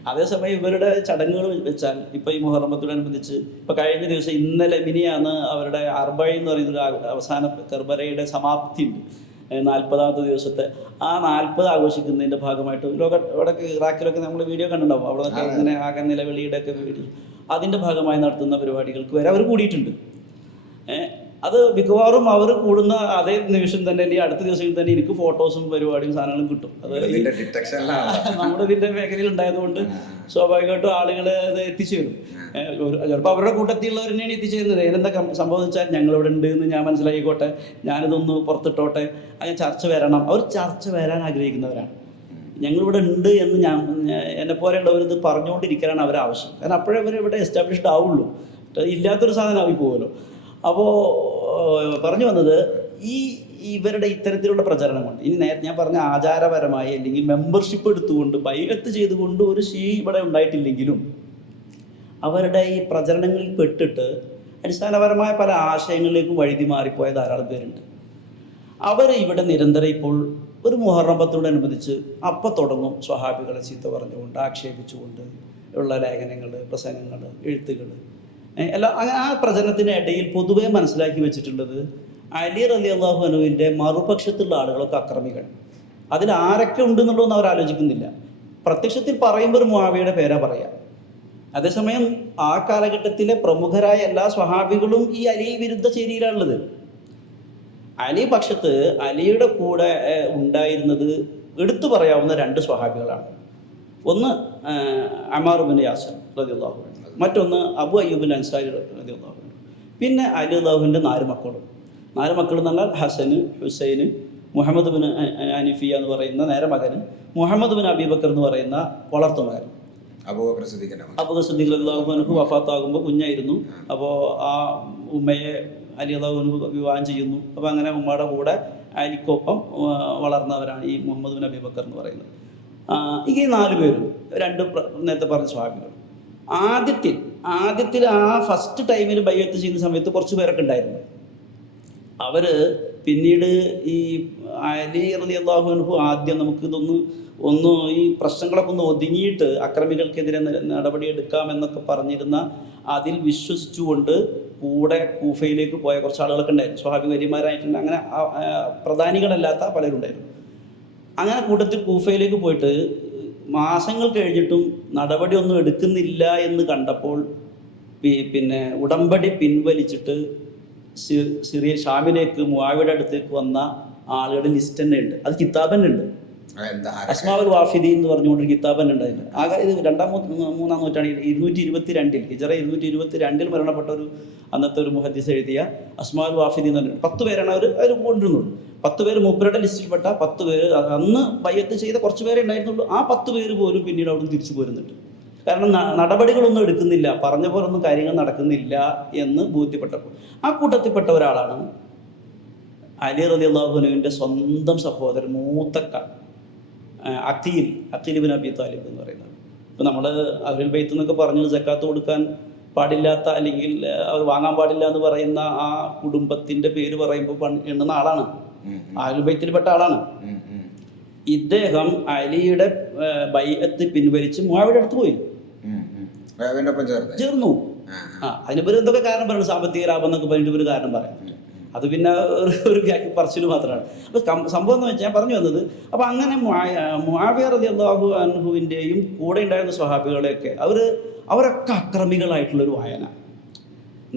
അതേസമയം ഇവരുടെ ചടങ്ങുകൾ വെച്ചാൽ ഇപ്പോൾ ഈ മുഹറം 10-നോടനുബന്ധിച്ച് ഇപ്പോൾ കഴിഞ്ഞ ദിവസം ഇന്നലെ മിനിയാണ് അവരുടെ അർബഈൻ എന്ന് പറയുന്നൊരു അവസാന കർബലയുടെ സമാപ്തി ഉണ്ട്, 40ാമത്തെ ദിവസത്തെ. ആ 40 ആഘോഷിക്കുന്നതിൻ്റെ ഭാഗമായിട്ട് ഇവിടെ ഇറാഖിലൊക്കെ നമ്മൾ വീഡിയോ കണ്ടിട്ടുണ്ടാവും. അവിടെയൊക്കെ ഇങ്ങനെ ആകെ നിലവിളിയുടെ ഒക്കെ വീഡിയോ, അതിൻ്റെ ഭാഗമായി നടത്തുന്ന പരിപാടികൾക്ക് വരെ അവർ കൂടിയിട്ടുണ്ട്. അത് മിക്കവാറും അവർ കൂടുന്ന അതേ നിമിഷം തന്നെ അല്ലെങ്കിൽ അടുത്ത ദിവസം തന്നെ എനിക്ക് ഫോട്ടോസും പരിപാടിയും സാധനങ്ങളും കിട്ടും. അത് നമ്മുടെ ഇതിൻ്റെ മേഖലയിൽ ഉണ്ടായതുകൊണ്ട് സ്വാഭാവികമായിട്ടും ആളുകൾ അത് എത്തിച്ചേരും. ചിലപ്പോൾ അവരുടെ കൂട്ടത്തിലുള്ളവർ തന്നെയാണ് എത്തിച്ചേരുന്നത്. അതിനെന്താ സംഭവിച്ചാൽ ഞങ്ങളിവിടെ ഉണ്ട് എന്ന് ഞാൻ മനസ്സിലാക്കിക്കോട്ടെ, ഞാനിതൊന്ന് പുറത്തിട്ടോട്ടെ, അങ്ങനെ ചർച്ച വരണം. അവർ ചർച്ച വരാൻ ആഗ്രഹിക്കുന്നവരാണ്. ഞങ്ങളിവിടെ ഉണ്ട് എന്ന് എന്നെപ്പോലെയുള്ളവർ ഇത് പറഞ്ഞുകൊണ്ടിരിക്കാനാണ് അവരുടെ ആവശ്യം. കാരണം അപ്പോഴേ അവരിവിടെ എസ്റ്റാബ്ലിഷ്ഡ് ആവുള്ളൂ. ഇല്ലാത്തൊരു സാധനം ആയി പോകുമല്ലോ. അപ്പോൾ പറഞ്ഞു വന്നത് ഇവരുടെ ഇത്തരത്തിലുള്ള പ്രചരണം കൊണ്ട് ഇനി നേരത്തെ ഞാൻ പറഞ്ഞ ആചാരപരമായി അല്ലെങ്കിൽ മെമ്പർഷിപ്പ് എടുത്തുകൊണ്ട് ബൈഅത്ത് ചെയ്തുകൊണ്ട് ഒരു ഇവിടെ ഉണ്ടായിട്ടില്ലെങ്കിലും അവരുടെ ഈ പ്രചരണങ്ങളിൽ പെട്ടിട്ട് അടിസ്ഥാനപരമായ പല ആശയങ്ങളിലേക്കും വഴുതി മാറിപ്പോയ ധാരാളം പേരുണ്ട്. അവർ ഇവിടെ നിരന്തരം ഇപ്പോൾ ഒരു മുഹറം 10-നോടനുബന്ധിച്ച് അപ്പം തുടങ്ങും സ്വഹാബികളെ ചീത്ത പറഞ്ഞുകൊണ്ട് ആക്ഷേപിച്ചുകൊണ്ട് ഉള്ള ലേഖനങ്ങൾ, പ്രസംഗങ്ങൾ, എഴുത്തുകൾ എല്ലാം. അങ്ങനെ ആ പ്രചരണത്തിൻ്റെ ഇടയിൽ പൊതുവെ മനസ്സിലാക്കി വെച്ചിട്ടുള്ളത് അലി റളിയല്ലാഹു അൻഹുവിൻ്റെ മറുപക്ഷത്തുള്ള ആളുകളൊക്കെ അക്രമികൾ. അതിൽ ആരൊക്കെ ഉണ്ടെന്നുള്ളതൊന്നും അവർ ആലോചിക്കുന്നില്ല. പ്രത്യക്ഷത്തിൽ പറയുമ്പോൾ ഒരു മുആവിയയുടെ പേരാ പറയുക. അതേസമയം ആ കാലഘട്ടത്തിലെ പ്രമുഖരായ എല്ലാ സ്വഹാബികളും ഈ അലി വിരുദ്ധ ചേരിയിലാണുള്ളത്. അലി പക്ഷത്ത് അലിയുടെ കൂടെ ഉണ്ടായിരുന്നത് എടുത്തു പറയാവുന്ന 2 സ്വഹാബികളാണ്. ഒന്ന് അമ്മാർ ഇബ്നു യാസിർ റളിയല്ലാഹു അൻഹു, മറ്റൊന്ന് അബു അയ്യൂബ് അൻസാരി റളിയല്ലാഹു അൻഹു. പിന്നെ അലി റളിയല്ലാഹുവിൻ്റെ 4 മക്കളും. 4 മക്കൾ എന്ന് പറഞ്ഞാൽ ഹസന്, ഹുസൈന്, മുഹമ്മദ് ബിൻ ഹനീഫിയ എന്ന് പറയുന്ന നേരെ മകന്, മുഹമ്മദ് ബിൻ അബീബക്കർ എന്ന് പറയുന്ന വളർത്തു മകൻ. അബൂബക്കർ സിദ്ദീഖ് റളിയല്ലാഹു അൻഹു വഫാത്താകുമ്പോൾ കുഞ്ഞായിരുന്നു. അപ്പോൾ ആ ഉമ്മയെ അലി റളിയല്ലാഹു അൻഹു വിവാഹം ചെയ്യുന്നു. അപ്പോൾ അങ്ങനെ ഉമ്മയുടെ കൂടെ അലിക്കൊപ്പം വളർന്നവരാണ് ഈ മുഹമ്മദ് ബിൻ അബീബക്കർ എന്ന് പറയുന്നത്. ഈ 4 പേരും 2 നേരത്തെ പറഞ്ഞ സ്വഹാബികൾ. ആദ്യത്തിൽ ആ ഫസ്റ്റ് ടൈമിൽ ബൈഅത്ത് ചെയ്യുന്ന സമയത്ത് കുറച്ച് പേരൊക്കെ ഉണ്ടായിരുന്നു. അവർ പിന്നീട് ഈ അലി റളിയല്ലാഹു അൻഹു ആദ്യം നമുക്കിതൊന്ന് ഈ പ്രശ്നങ്ങളൊക്കെ ഒന്ന് ഒതുങ്ങിയിട്ട് അക്രമികൾക്കെതിരെ നടപടിയെടുക്കാമെന്നൊക്കെ പറഞ്ഞിരുന്ന അതിൽ വിശ്വസിച്ചുകൊണ്ട് കൂടെ കൂഫയിലേക്ക് പോയ കുറച്ച് ആളുകളൊക്കെ ഉണ്ടായിരുന്നു. സ്വഹാബി വലിയമാരായിട്ടുണ്ട്. അങ്ങനെ പ്രധാനികളല്ലാത്ത പലരുണ്ടായിരുന്നു. അങ്ങനെ കൂട്ടത്തിൽ കൂഫയിലേക്ക് പോയിട്ട് മാസങ്ങൾ കഴിഞ്ഞിട്ടും നടപടിയൊന്നും എടുക്കുന്നില്ല എന്ന് കണ്ടപ്പോൾ പിന്നെ ഉടമ്പടി പിൻവലിച്ചിട്ട് സിറിയ ഷാമിലേക്ക് മുആവിയുടെ അടുത്തേക്ക് വന്ന ആളുകളുടെ ലിസ്റ്റ് തന്നെ ഉണ്ട്. അത് കിതാബ് തന്നെ ഉണ്ട്. അസ്മാഉൽ വാഫിദി എന്ന് പറഞ്ഞുകൊണ്ടൊരു കിതാബ് തന്നെ ഉണ്ടായിരുന്നു. ആകെ ഇത് 2-3 നൂറ്റാണ്ടിൽ 222 ഹിജ്റ 222 മരണപ്പെട്ട അന്നത്തെ ഒരു മുഹദ്ദിസ് എഴുതിയ അസ്മാഉൽ വാഫിദി എന്ന് പറഞ്ഞിട്ട് 10 പേരാണ് അതിൽ കൊണ്ടിരുന്നുള്ളൂ. 10 പേര് മൂപ്പരുടെ ലിസ്റ്റിൽപ്പെട്ട 10 പേര്. അന്ന് ബൈഅത്ത് ചെയ്ത കുറച്ച് പേരെ ഉണ്ടായിരുന്നുള്ളൂ. ആ 10 പേര് പോലും പിന്നീട് അവിടെ നിന്ന് തിരിച്ചു പോരുന്നുണ്ട്. കാരണം നടപടികളൊന്നും എടുക്കുന്നില്ല, പറഞ്ഞ പോലൊന്നും കാര്യങ്ങൾ നടക്കുന്നില്ല എന്ന് ബോധ്യപ്പെട്ടപ്പോൾ ആ കൂട്ടത്തിൽപ്പെട്ട ഒരാളാണ് അലി റളിയല്ലാഹു അൻഹുവിൻ്റെ സ്വന്തം സഹോദരൻ മൂത്തക്ക അഖീൽ ബിൻ അബി താലിബ് എന്ന് പറയുന്നത്. ഇപ്പോൾ നമ്മൾ അഹ്ലുൽ ബൈത്ത് എന്നൊക്കെ പറഞ്ഞു സക്കാത്ത് കൊടുക്കാൻ പാടില്ലാത്ത അല്ലെങ്കിൽ അവർ വാങ്ങാൻ പാടില്ല എന്ന് പറയുന്ന ആ കുടുംബത്തിൻ്റെ പേര് പറയുമ്പോൾ എണ്ണുന്ന ആളാണ്, അഹ്ലുൽ ബൈത്തിൽപ്പെട്ട ആളാണ്. ഇദ്ദേഹം അലിയുടെ ബൈഅത്ത് പിൻവലിച്ച് മുആവിയുടെ അടുത്ത് പോയി ചേർന്നു. അതിനിപ്പോൾ എന്തൊക്കെ കാരണം പറയുന്നത്, സാമ്പത്തിക ലാഭം എന്നൊക്കെ പറഞ്ഞിട്ട് ഒരു കാരണം പറയാം. അത് പിന്നെ ഒരു പറച്ചിൽ മാത്രമാണ്. അപ്പോൾ സംഭവം എന്ന് വെച്ചാൽ ഞാൻ പറഞ്ഞു വന്നത്, അപ്പോൾ അങ്ങനെ മുആവിയ റളിയല്ലാഹു അൻഹുവിൻ്റെയും കൂടെ ഉണ്ടായിരുന്ന സ്വഹാബികളെയൊക്കെ അവരൊക്കെ അക്രമികളായിട്ടുള്ളൊരു വായന.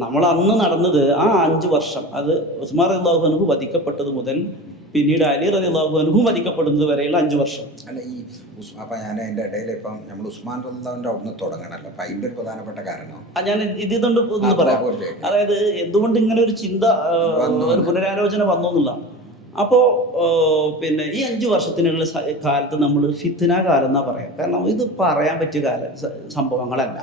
നമ്മൾ അന്ന് നടന്നത് ആ 5 വർഷം, അത് ഉസ്മാൻ റളിയല്ലാഹു അൻഹു വധിക്കപ്പെട്ടത് മുതൽ പിന്നീട് അലി റളിയല്ലാഹു അൻഹു വധിക്കപ്പെടുന്നത് വരെയുള്ള 5 വർഷം. അല്ല അപ്പം ഞാൻ അതിൻ്റെ ഇടയിൽ ഇപ്പം നമ്മൾ ഉസ്മാൻ റളിയല്ലാഹുവിൻ്റെ അവിടുന്ന് തുടങ്ങണമല്ലോ. അപ്പം അതിൻ്റെ ഒരു പ്രധാനപ്പെട്ട കാരണം ഞാൻ ഇതുകൊണ്ട് ഒന്ന് പറയാം. അതായത് എന്തുകൊണ്ട് ഇങ്ങനെ ഒരു ചിന്ത, ഒരു പുനരാലോചന വന്നു എന്നുള്ളതാണ്. അപ്പോൾ പിന്നെ ഈ 5 വർഷത്തിനുള്ള കാലത്ത് നമ്മൾ ഫിത്ന കാലം എന്നാ പറയാം. കാരണം ഇത് പറയാൻ പറ്റിയ സംഭവങ്ങളല്ല,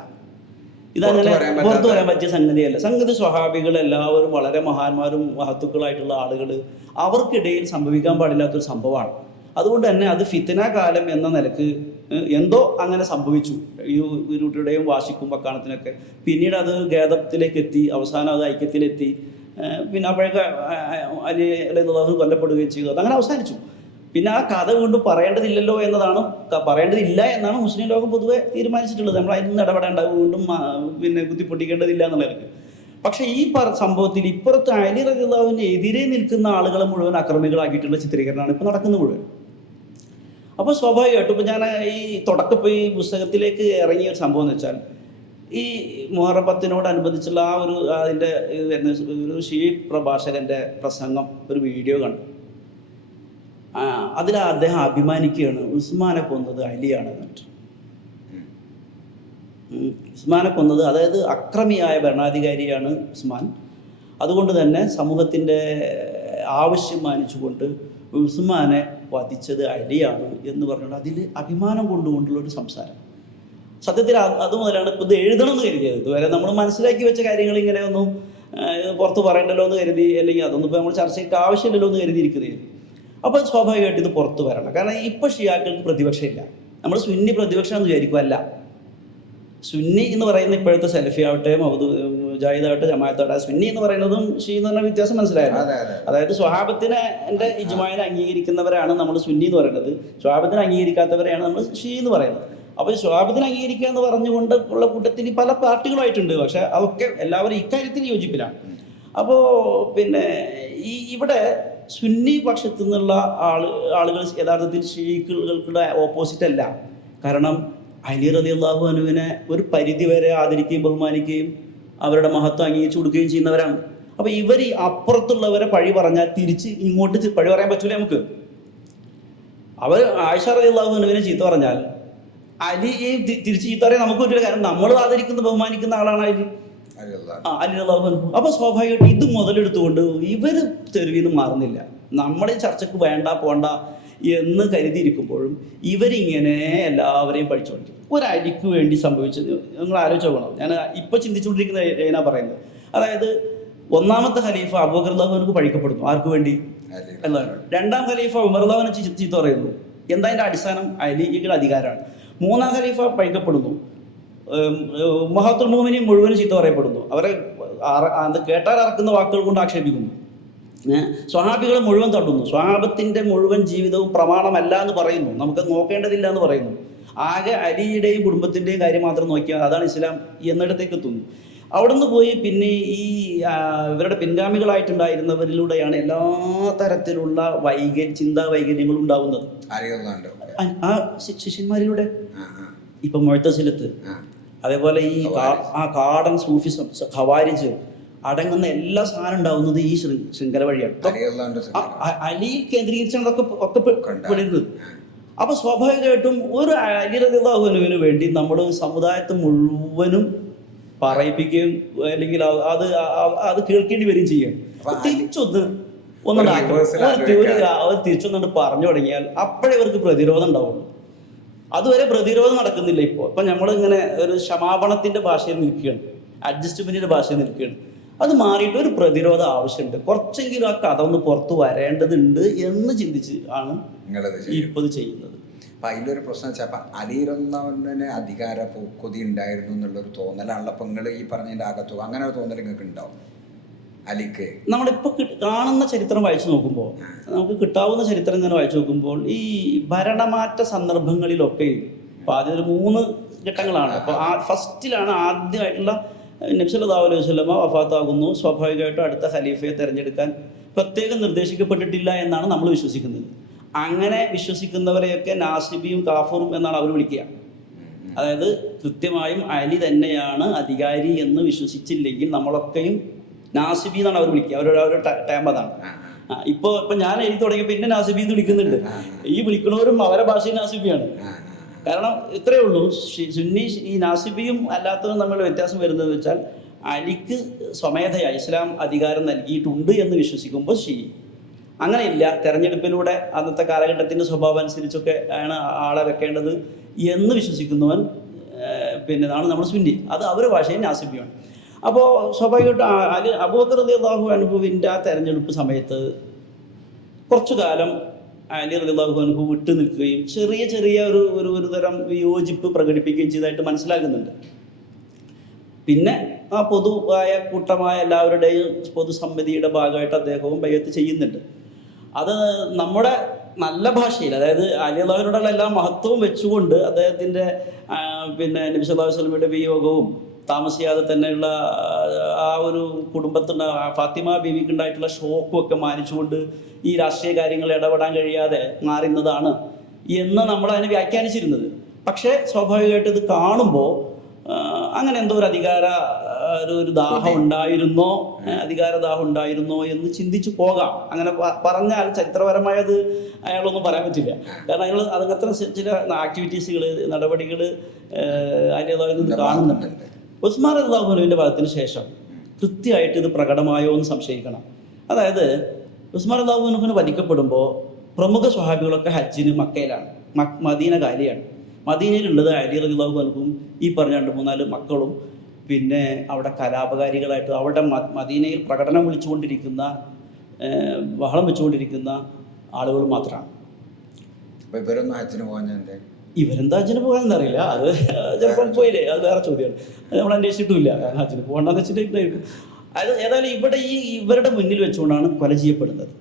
ഇതങ്ങനെ പുറത്തു പറയാൻ പറ്റിയ സംഗതിയല്ല. സംഗതി സ്വഹാബികൾ എല്ലാവരും വളരെ മഹാന്മാരും മഹത്തുക്കളായിട്ടുള്ള ആളുകൾ, അവർക്കിടയിൽ സംഭവിക്കാൻ പാടില്ലാത്തൊരു സംഭവമാണ്. അതുകൊണ്ട് തന്നെ അത് ഫിത്ന കാലം എന്ന നിലക്ക് എന്തോ അങ്ങനെ സംഭവിച്ചു, ഈ ഇരുട്ടുടെയും വാശിക്കും വക്കാണത്തിനൊക്കെ. പിന്നീട് അത് ഖേദത്തിലേക്ക് എത്തി, അവസാനം അത് ഐക്യത്തിലെത്തി. പിന്നെ അപ്പോഴൊക്കെ അലി അള്ളാഹു കൊല്ലപ്പെടുകയും ചെയ്തു. അതങ്ങനെ അവസാനിച്ചു. പിന്നെ ആ കഥ വീണ്ടും പറയേണ്ടതില്ലല്ലോ എന്നതാണ്, പറയേണ്ടതില്ല എന്നാണ് മുസ്ലിം ലോകം പൊതുവെ തീരുമാനിച്ചിട്ടുള്ളത്. നമ്മൾ അതിൽ നിന്ന് ഇടപെടേണ്ട, വീണ്ടും പിന്നെ കുത്തിപ്പൊട്ടിക്കേണ്ടതില്ല എന്നുള്ളവർക്ക്. പക്ഷേ ഈ സംഭവത്തിൽ ഇപ്പുറത്ത് അലി റളിയല്ലാഹുവിന് എതിരെ നിൽക്കുന്ന ആളുകളെ മുഴുവൻ അക്രമികളാക്കിയിട്ടുള്ള ചിത്രീകരണമാണ് ഇപ്പോൾ നടക്കുന്നത് മുഴുവൻ. അപ്പോൾ സ്വാഭാവികമായിട്ടും ഇപ്പോൾ ഞാൻ ഈ തുടക്കം ഈ പുസ്തകത്തിലേക്ക് ഇറങ്ങിയ ഒരു സംഭവം എന്ന് വെച്ചാൽ, ഈ മുഹറം 10-നോടനുബന്ധിച്ചുള്ള ആ ഒരു അതിൻ്റെ വരുന്ന ഒരു ഷീ പ്രഭാഷകൻ്റെ പ്രസംഗം, ഒരു വീഡിയോ കണ്ടു. അതിൽ അദ്ദേഹം അഭിമാനിക്കുകയാണ് ഉസ്മാനെ കൊന്നത് അലിയാണ് എന്നിട്ട്. ഉസ്മാനെ കൊന്നത്, അതായത് അക്രമിയായ ഭരണാധികാരിയാണ് ഉസ്മാൻ. അതുകൊണ്ട് തന്നെ സമൂഹത്തിൻ്റെ ആവശ്യം മാനിച്ചുകൊണ്ട് ഉസ്മാനെ വധിച്ചത് അലിയാണ് എന്ന് പറഞ്ഞുകൊണ്ട് അതിൽ അഭിമാനം കൊണ്ടുകൊണ്ടുള്ളൊരു സംസാരം. സത്യത്തിൽ അത് മുതലാണ് ഇപ്പോൾ ഇത് എഴുതണം എന്ന് കരുതിയത്. ഇതുവരെ നമ്മൾ മനസ്സിലാക്കി വെച്ച കാര്യങ്ങൾ ഇങ്ങനെ ഒന്നും പുറത്ത് പറയണ്ടല്ലോ എന്ന് കരുതി, അല്ലെങ്കിൽ അതൊന്നും ഇപ്പോൾ നമ്മൾ ചർച്ചയ്ക്ക് ആവശ്യമില്ലല്ലോ എന്ന് കരുതിയിരിക്കുന്നത്. അപ്പോൾ സ്വാഭാവികമായിട്ട് ഇത് പുറത്ത് വരണം. കാരണം ഇപ്പോൾ ഷിയാക്കൾക്ക് പ്രതിപക്ഷമില്ല. നമ്മൾ സുന്നി പ്രതിപക്ഷമെന്ന് വിചാരിക്കുമല്ല. സുന്നി എന്ന് പറയുന്ന ഇപ്പോഴത്തെ സലഫി ആവട്ടെ, മുജാഹിദാവട്ടെ, ജമാഅത്താവട്ടെ, സുന്നി എന്ന് പറയുന്നതും ഷീ എന്ന് പറഞ്ഞ വ്യത്യാസം മനസ്സിലായിരുന്നു. അതായത് സ്വഹാബത്തിനെ എൻ്റെ ഇജ്മാനെ അംഗീകരിക്കുന്നവരാണ് നമ്മൾ സുന്നി എന്ന് പറയുന്നത്, സ്വഹാബത്തിനെ അംഗീകരിക്കാത്തവരെയാണ് നമ്മൾ ഷീ എന്ന് പറയുന്നത്. അപ്പോൾ സ്വഹാബത്തിനെ അംഗീകരിക്കുക എന്ന് പറഞ്ഞുകൊണ്ട് ഉള്ള കൂട്ടത്തിൽ പല പാർട്ടികളായിട്ടുണ്ട്. പക്ഷേ അതൊക്കെ എല്ലാവരും ഇക്കാര്യത്തിൽ യോജിപ്പിലാണ്. അപ്പോൾ പിന്നെ ഇവിടെ സുന്നി പക്ഷത്തു നിന്നുള്ള ആളുകൾ യഥാർത്ഥത്തിൽ ഷീഖുകൾക്കുള്ള ഓപ്പോസിറ്റ് അല്ല. കാരണം അലി റളിയല്ലാഹു അൻഹുവിനെ ഒരു പരിധി വരെ ആദരിക്കുകയും ബഹുമാനിക്കുകയും അവരുടെ മഹത്വം അംഗീകരിച്ചു കൊടുക്കുകയും ചെയ്യുന്നവരാണ്. അപ്പോൾ ഇവർ അപ്പുറത്തുള്ളവരെ പഴി പറഞ്ഞാൽ തിരിച്ച് ഇങ്ങോട്ട് പഴി പറയാൻ പറ്റൂല നമുക്ക്. അവർ ആയിഷ റളിയല്ലാഹു അൻഹുവിനെ ചീത്ത പറഞ്ഞാൽ അലി തിരിച്ച് ചീത്ത പറയാൻ നമുക്ക് പറ്റില്ല. കാരണം നമ്മൾ ആദരിക്കുന്ന ബഹുമാനിക്കുന്ന ആളാണ് അലി റളിയല്ലാഹു അൻഹു. അപ്പോൾ സ്വാഭാവികമായിട്ട് ഇത് മുതലെടുത്തുകൊണ്ട് ഇവർ തെരുവിൽ നിന്ന് മാറുന്നില്ല. നമ്മളെ ചർച്ചയ്ക്ക് വേണ്ട പോണ്ട എന്ന് കരുതിയിരിക്കുമ്പോഴും ഇവരിങ്ങനെ എല്ലാവരെയും പഠിച്ചുകൊണ്ടിരിക്കും. ഒരു അലിക്ക് വേണ്ടി സംഭവിച്ചത് നിങ്ങൾ ആലോചിച്ച് നോക്കണം. ഞാൻ ഇപ്പോൾ ചിന്തിച്ചുകൊണ്ടിരിക്കുന്ന ഞാൻ പറയുന്നത്, അതായത് ഒന്നാമത്തെ ഖലീഫ അബൂബക്കർ റളിയല്ലാഹു അൻഹു പഴിക്കപ്പെടുന്നു. ആർക്ക് വേണ്ടി? എല്ലാവരും. രണ്ടാം ഖലീഫ ഉമർ റളിയല്ലാഹു അൻഹു ചീത്ത പറയുന്നു. എന്താ അതിൻ്റെ അടിസ്ഥാനം? അലിയുടെ അധികാരമാണ്. മൂന്നാം ഖലീഫ പഴിക്കപ്പെടുന്നു. ഉമ്മഹാത്തുൽ മുഅ്മിനീൻ മുഴുവനും ചീത്ത പറയപ്പെടുന്നു. അവരെ കേട്ടാൽ അറക്കുന്ന വാക്കുകൾ കൊണ്ട് ആക്ഷേപിക്കുന്നു. സ്വഹാബികളെ മുഴുവൻ തള്ളുന്നു. സ്വഹാബത്തിൻ്റെ മുഴുവൻ ജീവിതവും പ്രമാണമല്ല എന്ന് പറയുന്നു. നമുക്ക് നോക്കേണ്ടതില്ല എന്ന് പറയുന്നു. ആകെ അലിയുടെയും കുടുംബത്തിൻ്റെയും കാര്യം മാത്രം നോക്കിയാൽ അതാണ് ഇസ്ലാം എന്നിടത്തേക്ക് എത്തുന്നു. അവിടെ നിന്ന് പോയി പിന്നെ ഈ ഇവരുടെ പിൻഗാമികളായിട്ടുണ്ടായിരുന്നവരിലൂടെയാണ് എല്ലാ തരത്തിലുള്ള ചിന്താ വൈകല്യങ്ങളും ഉണ്ടാവുന്നത്. ആ ശിഷ്യന്മാരിലൂടെ ഇപ്പം മുഅ്തസിലത്ത്, അതേപോലെ ഈ കാടൻ സൂഫിസം, ഖവാരിജ് അടങ്ങുന്ന എല്ലാ സാധനം ഉണ്ടാവുന്നത് ഈ ശൃംഖല വഴിയാണ്. അലി കേന്ദ്രീകരിച്ചാണ് ഒക്കെ പെടുന്നത്. അപ്പോൾ സ്വാഭാവികമായിട്ടും ഒരു അലി റളിയല്ലാഹു അൻഹുവിന് വേണ്ടി നമ്മൾ സമുദായത്തെ മുഴുവനും പറയിപ്പിക്കുകയും അല്ലെങ്കിൽ അത് കേൾക്കേണ്ടി വരികയും ചെയ്യും. തിരിച്ചൊന്നുകൊണ്ട് പറഞ്ഞു തുടങ്ങിയാൽ അപ്പോഴേ ഇവർക്ക് പ്രതിരോധം ഉണ്ടാവുള്ളൂ. അതുവരെ പ്രതിരോധം നടക്കുന്നില്ല. ഇപ്പം നമ്മളിങ്ങനെ ഒരു ക്ഷമാപണത്തിൻ്റെ ഭാഷയിൽ നിൽക്കുകയാണ്, അഡ്ജസ്റ്റ്മെൻറ്റിൻ്റെ ഭാഷയിൽ നിൽക്കുകയാണ്. അത് മാറിയിട്ട് ഒരു പ്രതിരോധം ആവശ്യമുണ്ട്. കുറച്ചെങ്കിലും ആ കഥ ഒന്ന് പുറത്ത് വരേണ്ടതുണ്ട് എന്ന് ചിന്തിച്ച് ആണ് ഇപ്പോൾ ഇത് ചെയ്യുന്നത്. അപ്പം അതിലൊരു പ്രശ്നം വെച്ചാൽ അപ്പം അലി റളിയല്ലാഹുവിന് അധികാര കൊതി ഉണ്ടായിരുന്നു എന്നുള്ളൊരു തോന്നലാണല്ലോ. അപ്പം നിങ്ങൾ ഈ പറഞ്ഞതിൻ്റെ അകത്തു അങ്ങനെ ഒരു തോന്നൽ നിങ്ങൾക്ക് ഉണ്ടാവും അലിക്ക്? നമ്മളിപ്പോൾ കാണുന്ന ചരിത്രം വായിച്ചു നോക്കുമ്പോൾ, നമുക്ക് കിട്ടാവുന്ന ചരിത്രം ഇങ്ങനെ വായിച്ചു നോക്കുമ്പോൾ, ഈ ഭരണമാറ്റ സന്ദർഭങ്ങളിലൊക്കെയും ഇപ്പോൾ ആദ്യം 3 ഘട്ടങ്ങളാണ്. അപ്പോൾ ഫസ്റ്റിലാണ് ആദ്യമായിട്ടുള്ള നബി സല്ലല്ലാഹു അലൈഹി വസല്ലമ വഫാത്താകുന്നു. സ്വാഭാവികമായിട്ടും അടുത്ത ഖലീഫയെ തിരഞ്ഞെടുക്കാൻ പ്രത്യേകം നിർദ്ദേശിക്കപ്പെട്ടിട്ടില്ല എന്നാണ് നമ്മൾ വിശ്വസിക്കുന്നത്. അങ്ങനെ വിശ്വസിക്കുന്നവരെയൊക്കെ നാസിബിയും കാഫറും എന്നാണ് അവർ വിളിക്കുക. അതായത് കൃത്യമായും അലി തന്നെയാണ് അധികാരി എന്ന് വിശ്വസിച്ചില്ലെങ്കിൽ നമ്മളൊക്കെയും നാസിബി എന്നാണ് അവർ വിളിക്കുക. അവരുടെ ടൈം അതാണ്. ഇപ്പോൾ ഞാൻ എഴുതി തുടങ്ങിയപ്പോൾ പിന്നെ നാസിബി എന്ന് വിളിക്കുന്നുണ്ട്. ഈ വിളിക്കുന്നവരും അവരെ ഭാഷയിൽ നാസിബിയാണ്. കാരണം ഇത്രയേ ഉള്ളൂ. സുന്നി ഈ നാസിബിയും അല്ലാത്തതും തമ്മിലുള്ള വ്യത്യാസം വരുന്നത് വെച്ചാൽ അലിക്ക് സ്വമേധയാ ഇസ്ലാം അധികാരം നൽകിയിട്ടുണ്ട് എന്ന് വിശ്വസിക്കുമ്പോൾ ഷീ, അങ്ങനെയില്ല, തെരഞ്ഞെടുപ്പിലൂടെ അന്നത്തെ കാലഘട്ടത്തിൻ്റെ സ്വഭാവം അനുസരിച്ചൊക്കെ ആണ് ആളെ വെക്കേണ്ടത് എന്ന് വിശ്വസിക്കുന്നവൻ ആണ് നമ്മൾ സുന്നി. അത് അവരുടെ ഭാഷയിൽ നാസിബിയാണ്. അപ്പോൾ സ്വാഭാവികമായിട്ടും അബൂബക്കർ റളിയല്ലാഹു അൻഹുവിൻ്റെ ആ തെരഞ്ഞെടുപ്പ് സമയത്ത് കുറച്ചു കാലം അലി റളിയല്ലാഹു അൻഹു വിട്ടു നിൽക്കുകയും ചെറിയ ചെറിയ ഒരു തരം വിയോജിപ്പ് പ്രകടിപ്പിക്കുകയും ചെയ്തതായിട്ട് മനസ്സിലാക്കുന്നുണ്ട്. പിന്നെ ആ പൊതുവായ കൂട്ടമായ എല്ലാവരുടെയും പൊതുസമ്മതിയുടെ ഭാഗമായിട്ട് അദ്ദേഹവും ബൈഅത്ത് ചെയ്യുന്നുണ്ട്. അത് നമ്മുടെ നല്ല ഭാഷയിൽ, അതായത് അലി റളിയല്ലാഹുവിനോടുള്ള എല്ലാ മഹത്വവും വെച്ചുകൊണ്ട് അദ്ദേഹത്തിൻ്റെ നബി സല്ലല്ലാഹു അലൈഹി വസല്ലമയുടെ വിയോഗവും താമസിയാതെ തന്നെയുള്ള ആ ഒരു കുടുംബത്തിന് ഫാത്തിമ ബീവിക്ക് ഉണ്ടായിട്ടുള്ള ഷോക്കും ഒക്കെ മാനിച്ചുകൊണ്ട് ഈ രാഷ്ട്രീയ കാര്യങ്ങൾ ഇടപെടാൻ കഴിയാതെ മാറുന്നതാണ് എന്ന് നമ്മൾ അതിനെ വ്യാഖ്യാനിച്ചിരുന്നത്. പക്ഷേ സ്വാഭാവികമായിട്ട് ഇത് കാണുമ്പോൾ അങ്ങനെ എന്തോ ഒരു ദാഹം ഉണ്ടായിരുന്നോ, അധികാരദാഹം ഉണ്ടായിരുന്നോ എന്ന് ചിന്തിച്ചു പോകാം. അങ്ങനെ പറഞ്ഞാൽ ചരിത്രപരമായത് അയാളൊന്നും പറയാൻ പറ്റില്ല. കാരണം അയാൾ അങ്ങനത്തെ ചില ആക്ടിവിറ്റീസുകൾ, നടപടികൾ അതിൽ കാണുന്നുണ്ട്. ഉസ്മാൻ റളിയല്ലാഹു അൻഹുവിൻ്റെ ഭാഗത്തിന് ശേഷം കൃത്യമായിട്ട് ഇത് പ്രകടമായോ എന്ന് സംശയിക്കണം. അതായത് ഉസ്മാൻ റളിയല്ലാഹു അൻഹുവിന് വധിക്കപ്പെടുമ്പോൾ പ്രമുഖ സ്വഹാബികളൊക്കെ ഹജ്ജിന് മക്കയിലാണ്, മദീന കാലിയാണ്. മദീനയിലുള്ളത് അലി റളിയല്ലാഹു അൻഹുവും ഈ പറഞ്ഞ 2-3 മക്കളും പിന്നെ അവിടെ കലാപകാരികളായിട്ട് അവിടെ മദീനയിൽ പ്രകടനം വിളിച്ചുകൊണ്ടിരിക്കുന്ന, ബഹളം വെച്ചുകൊണ്ടിരിക്കുന്ന ആളുകൾ മാത്രമാണ്. അപ്പോൾ ഇവരൊന്നും ഹജ്ജിന് പോകുന്നത് ഇവരെന്താ ഹജ്ജിന് പോകാനെന്ന് അറിയില്ല. അത് ചിലപ്പം പോയില്ലേ, അത് വേറെ ചോദ്യമാണ്. അത് നമ്മൾ അന്വേഷിച്ചിട്ടുമില്ല. കാരണം ഹജ്ജിന് പോകണ്ടെന്ന് വെച്ചിട്ടുണ്ടായിരിക്കും. അത് ഏതായാലും ഇവിടെ ഇവരുടെ മുന്നിൽ വെച്ചുകൊണ്ടാണ് കൊല ചെയ്യപ്പെടുന്നത്.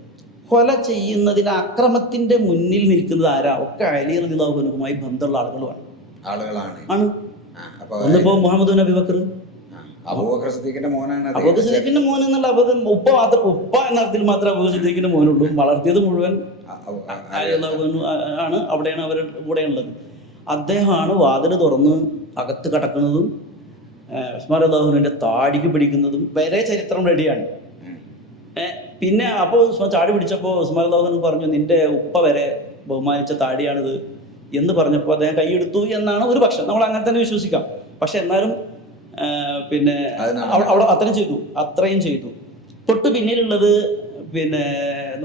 കൊല ചെയ്യുന്നതിന് അക്രമത്തിൻ്റെ മുന്നിൽ നിൽക്കുന്നത് ആരാ? ഒക്കെ അലി റളിയല്ലാഹു അൻഹുമായി ബന്ധമുള്ള ആളുകളാണ്. ഒന്നിപ്പോൾ മുഹമ്മദ് ബിൻ അബീ ബക്കർ, അബൂബക്കർ സിദ്ദീഖിന്റെ മോനാണ്. അബൂബക്കർ സിദ്ദീഖിന്റെ മോൻ എന്നുള്ള ഉപ്പ എന്ന അർത്ഥത്തിൽ മാത്രമേ അബൂബക്കർ സിദ്ദീഖിന്റെ മോനുള്ളൂ. വളർത്തിയത് മുഴുവൻ അലി റളിയല്ലാഹു അൻഹു ആണ്. അവിടെയാണ് അവരുടെ കൂടെയുള്ളത്. അദ്ദേഹമാണ് വാതിൽ തുറന്ന് അകത്ത് കടക്കുന്നതും ഉസ്മാൻ റളിയല്ലാഹു അൻഹുവിന്റെ താടിക്ക് പിടിക്കുന്നതും വരെ ചരിത്രം റെഡിയാണ്. പിന്നെ അപ്പോൾ ചാടി പിടിച്ചപ്പോൾ ഉസ്മാൻ റളിയല്ലാഹു അൻഹു പറഞ്ഞു, നിന്റെ ഉപ്പ വരെ ബഹുമാനിച്ച താടിയാണിത് എന്ന് പറഞ്ഞപ്പോൾ അദ്ദേഹം കൈയെടുത്തു എന്നാണ് ഒരു പക്ഷം. നമ്മൾ അങ്ങനെ തന്നെ വിശ്വസിക്കാം. പക്ഷെ എന്നാലും അവിടെ അത്രയും ചെയ്തു. തൊട്ട് പിന്നിലുള്ളത്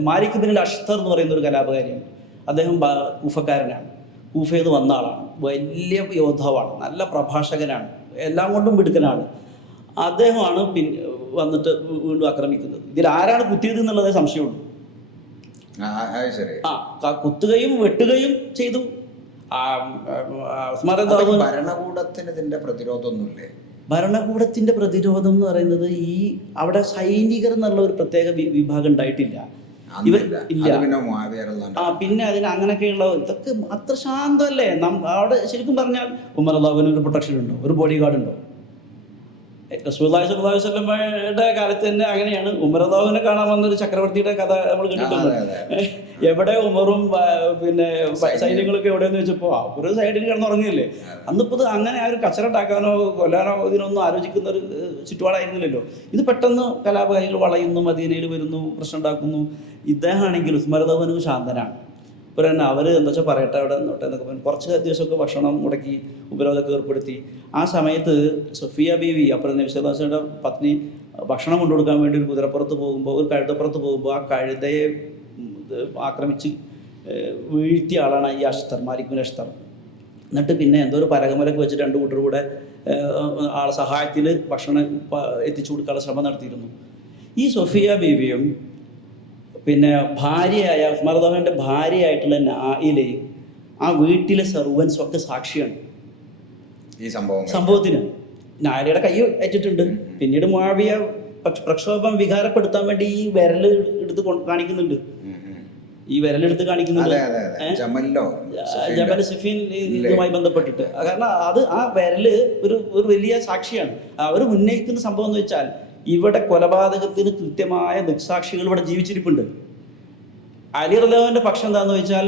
മാലിക് ബിൻ അഷ്തർ എന്ന് പറയുന്ന ഒരു കലാപകാരിയാണ്. അദ്ദേഹം കൂഫക്കാരനാണ്, കൂഫയിൽ നിന്ന് വന്ന ആളാണ്, വലിയ യോദ്ധാവാണ്, നല്ല പ്രഭാഷകനാണ്, എല്ലാം കൊണ്ടും മിടുക്കനാണ്. അദ്ദേഹമാണ് വന്നിട്ട് വീണ്ടും ആക്രമിക്കുന്നത്. ഇതിൽ ആരാണ് കുത്തിയത് എന്നുള്ളതേ സംശയമുള്ളൂ. കുത്തുകയും വെട്ടുകയും ചെയ്തു. ഭരണകൂടത്തിന് ഇതിന്റെ പ്രതിരോധമൊന്നുമില്ലേ? ഭരണകൂടത്തിന്റെ പ്രതിരോധം എന്ന് പറയുന്നത് ഈ അവിടെ സൈനികർ എന്നുള്ള ഒരു പ്രത്യേക വിഭാഗം ഉണ്ടായിട്ടില്ല. പിന്നെ അതിന് അങ്ങനെയൊക്കെയുള്ള ഇതൊക്കെ അത്ര ശാന്തമല്ലേ. അവിടെ ശരിക്കും പറഞ്ഞാൽ ഉമർ റളിയല്ലാഹു അൻഹു ഒരു പ്രൊട്ടക്ഷൻ ഉണ്ടോ, ഒരു ബോഡി ഗാർഡ് ഉണ്ടോ? റസൂലുള്ളാഹി സ്വല്ലല്ലാഹു അലൈഹി വസല്ലമയുടെ കാലത്ത് തന്നെ അങ്ങനെയാണ്. ഉമർ റളിയല്ലാഹു അൻഹുവിനെ കാണാൻ വന്നൊരു ചക്രവർത്തിയുടെ കഥ നമ്മൾ കേട്ടിട്ടുണ്ട്. എവിടെ ഉമറും സൈന്യങ്ങളൊക്കെ എവിടെയെന്ന് വെച്ചപ്പോൾ ഒരു സൈഡിൽ കിടന്നുറങ്ങിയില്ലേ. അന്നിപ്പോൾ അങ്ങനെ ആ ഒരു കച്ചറ ഉണ്ടാക്കാനോ കൊല്ലാനോ ഇതിനൊന്നും ആലോചിക്കുന്ന ഒരു ചുറ്റുപാടായിരുന്നില്ലല്ലോ. ഇത് പെട്ടെന്ന് കലാപകാരികൾ വളയുന്നു, മദീനയിൽ വരുന്നു, പ്രശ്നം ഉണ്ടാക്കുന്നു. ഇദ്ദേഹമാണെങ്കിൽ ഉസ്മാൻ റളിയല്ലാഹു അൻഹു ശാന്തനാണ്. ഇപ്പോൾ തന്നെ അവർ എന്താ വെച്ചാൽ പറയട്ടെ അവിടെ നോട്ടെ എന്നൊക്കെ പറഞ്ഞു. കുറച്ച് ദിവസമൊക്കെ ഭക്ഷണം മുടക്കി ഉപരോധമൊക്കെ ഏർപ്പെടുത്തി. ആ സമയത്ത് സഫിയ ബീവി, അപ്പുറം നബി സല്ലല്ലാഹു അലൈഹി വസല്ലം പത്നി, ഭക്ഷണം കൊണ്ടുകൊടുക്കാൻ വേണ്ടി ഒരു കുതിരപ്പുറത്ത് പോകുമ്പോൾ, ഒരു കഴുതപ്പുറത്ത് പോകുമ്പോൾ ആ കഴുതയെ ആക്രമിച്ച് വീഴ്ത്തിയ ആളാണ് ഈ അഷ്തർ, മാലിക് ബിൻ അഷ്തർ. എന്നിട്ട് പിന്നെ എന്തോ ഒരു പരകമലൊക്കെ വെച്ച് 2 കൂട്ടർ കൂടെ ആളെ സഹായത്തിൽ ഭക്ഷണം എത്തിച്ചു കൊടുക്കാനുള്ള ശ്രമം നടത്തിയിരുന്നു. ഈ സഫിയ ബീവിയും ഭാര്യയായ ഉസ്മാൻ റളിയല്ലാഹു അൻഹുവിൻ്റെ ഭാര്യയായിട്ടുള്ള നായിലയും ആ വീട്ടിലെ സെർവൻസും ഒക്കെ സാക്ഷിയാണ് ഈ സംഭവത്തിന്. നായിലയുടെ കൈ ഏറ്റിട്ടുണ്ട്. പിന്നീട് മുആവിയ പ്രക്ഷോഭം വികാരപ്പെടുത്താൻ വേണ്ടി ഈ വിരൽ എടുത്ത് കാണിക്കുന്നുണ്ട്. ജമൽ സിഫീൻ ഇതുമായി ബന്ധപ്പെട്ടിട്ട്. കാരണം ആ വിരല് ഒരു വലിയ സാക്ഷിയാണ്. അവർ ഉന്നയിക്കുന്ന സംഭവം എന്ന് വെച്ചാൽ ഇവിടെ കൊലപാതകത്തിന് കൃത്യമായ ദൃക്സാക്ഷികൾ ഇവിടെ ജീവിച്ചിരിപ്പുണ്ട്. അലി റളിയല്ലാഹു അൻഹുവിന്റെ പക്ഷം എന്താണെന്ന് വെച്ചാൽ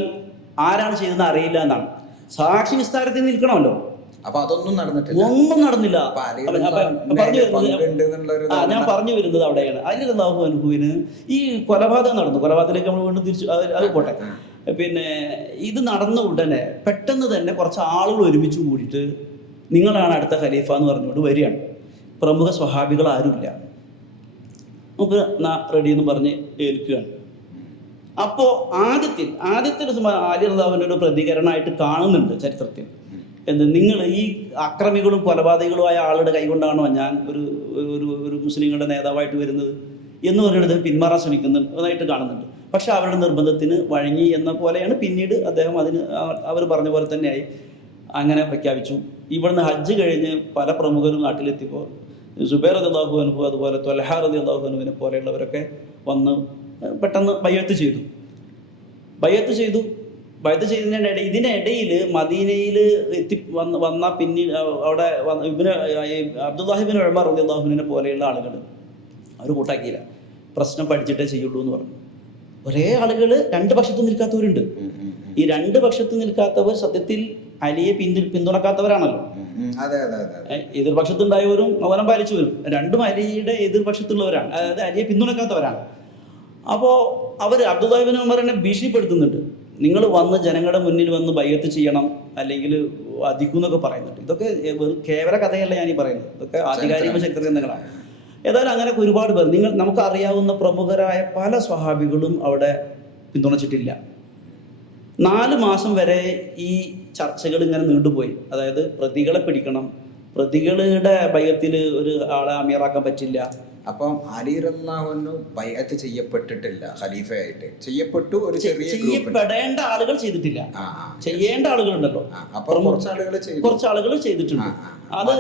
ആരാണ് ചെയ്തതെന്ന് അറിയില്ല എന്നാണ്. സാക്ഷി വിസ്താരത്തിൽ നിൽക്കണമല്ലോ. ഒന്നും നടന്നില്ല. ഞാൻ പറഞ്ഞു വരുന്നത് അവിടെയാണ്. അലി റളിയല്ലാഹു അൻഹുവിന് ഈ കൊലപാതകം നടന്നു. കൊലപാതകത്തിലേക്ക് നമ്മൾ വീണ്ടും തിരിച്ചു, അത് പോട്ടെ. ഇത് നടന്ന ഉടനെ പെട്ടെന്ന് തന്നെ കുറച്ച് ആളുകൾ ഒരുമിച്ച് കൂടിയിട്ട് നിങ്ങളാണ് അടുത്ത ഖലീഫ എന്ന് പറഞ്ഞുകൊണ്ട് വരികയാണ്. പ്രമുഖ സ്വഹാബികൾ ആരുമില്ല. നമുക്ക് റെഡി എന്ന് പറഞ്ഞ് ഏൽക്കുകയാണ്. അപ്പോൾ ആദ്യത്തിൽ അലി റളിയല്ലാഹുവിൻ്റെ ഒരു പ്രതികരണമായിട്ട് കാണുന്നുണ്ട് ചരിത്രത്തിൽ. നിങ്ങൾ ഈ അക്രമികളും കൊലപാതകങ്ങളുമായ ആളുടെ കൈകൊണ്ടാണോ ഞാൻ ഒരു മുസ്ലിങ്ങളുടെ നേതാവായിട്ട് വരുന്നത് എന്ന് പറഞ്ഞിട്ട് പിന്മാറാൻ ശ്രമിക്കുന്നതായിട്ട് കാണുന്നുണ്ട്. പക്ഷെ അവരുടെ നിർബന്ധത്തിന് വഴങ്ങി എന്ന പോലെയാണ് പിന്നീട് അദ്ദേഹം അവർ പറഞ്ഞ പോലെ തന്നെയായി അങ്ങനെ പ്രഖ്യാപിച്ചു. ഇവിടുന്ന് ഹജ്ജ് കഴിഞ്ഞ് പല പ്രമുഖരും നാട്ടിലെത്തിയപ്പോൾ സുബൈർ റളിയല്ലാഹു അൻഹു അതുപോലെ ത്വൽഹ റളിയല്ലാഹു അൻഹുവിനെ പോലെയുള്ളവരൊക്കെ വന്ന് പെട്ടെന്ന് ബയ്യത്ത് ചെയ്തു. ഇതിനിടയിൽ മദീനയിൽ വന്ന പിന്നീട് അവിടെ അബ്ദുല്ലാഹിബിൻ ഉമർ റളിയല്ലാഹുവിനെ പോലെയുള്ള ആളുകൾ അവർ കൂട്ടാക്കിയില്ല. പ്രശ്നം പഠിച്ചിട്ടേ ചെയ്യുള്ളൂ എന്ന് പറഞ്ഞു. ഒരേ ആളുകൾ രണ്ട് പക്ഷത്തും നിൽക്കാത്തവരുണ്ട്. ഈ രണ്ട് പക്ഷത്ത് നിൽക്കാത്തവർ സത്യത്തിൽ അലിയെ പിന്തുണക്കാത്തവരാണല്ലോ. എതിർപക്ഷത്തുണ്ടായവരും മൗനം പാലിച്ചവരും രണ്ടും അലിയുടെ എതിർപക്ഷത്തുള്ളവരാണ്, അതായത് അലിയെ പിന്തുണക്കാത്തവരാണ്. അപ്പോൾ അവർ അബ്ദുല്ലാഹിബിൻ ഉമറിനെ ഭീഷണിപ്പെടുത്തുന്നുണ്ട്. നിങ്ങൾ വന്ന് ജനങ്ങളുടെ മുന്നിൽ വന്ന് ബയ്യത്ത് ചെയ്യണം, അല്ലെങ്കിൽ അധികം എന്നൊക്കെ പറയുന്നുണ്ട്. ഇതൊക്കെ കേവല കഥയല്ല ഞാനീ പറയുന്നത്, ഇതൊക്കെ ആധികാരിക ചരിത്ര ഗ്രന്ഥങ്ങളാണ്. ഏതായാലും അങ്ങനെ ഒരുപാട് പേർ നമുക്കറിയാവുന്ന പ്രമുഖരായ പല സ്വഹാബികളും അവിടെ പിന്തുണച്ചിട്ടില്ല. 4 മാസം വരെ ഈ ചർച്ചകൾ ഇങ്ങനെ നീണ്ടുപോയി. അതായത് പ്രതികളെ പിടിക്കണം, പ്രതികളുടെ ബയ്യത്തിൽ ഒരു ആളെ അമീറാക്കാൻ പറ്റില്ല. അപ്പം അലി റളിയല്ലാഹു അൻഹു ബൈഅത്ത് ചെയ്യപ്പെട്ടിട്ടില്ല, ഖലീഫയായിട്ട് ചെയ്യപ്പെട്ടു. ഒരു ചെയ്യപ്പെടേണ്ട ആളുകൾ ചെയ്തിട്ടില്ല. ചെയ്യേണ്ട ആളുകളുണ്ടല്ലോ, കുറച്ച് ആളുകൾ ചെയ്തിട്ടുണ്ട്. അത്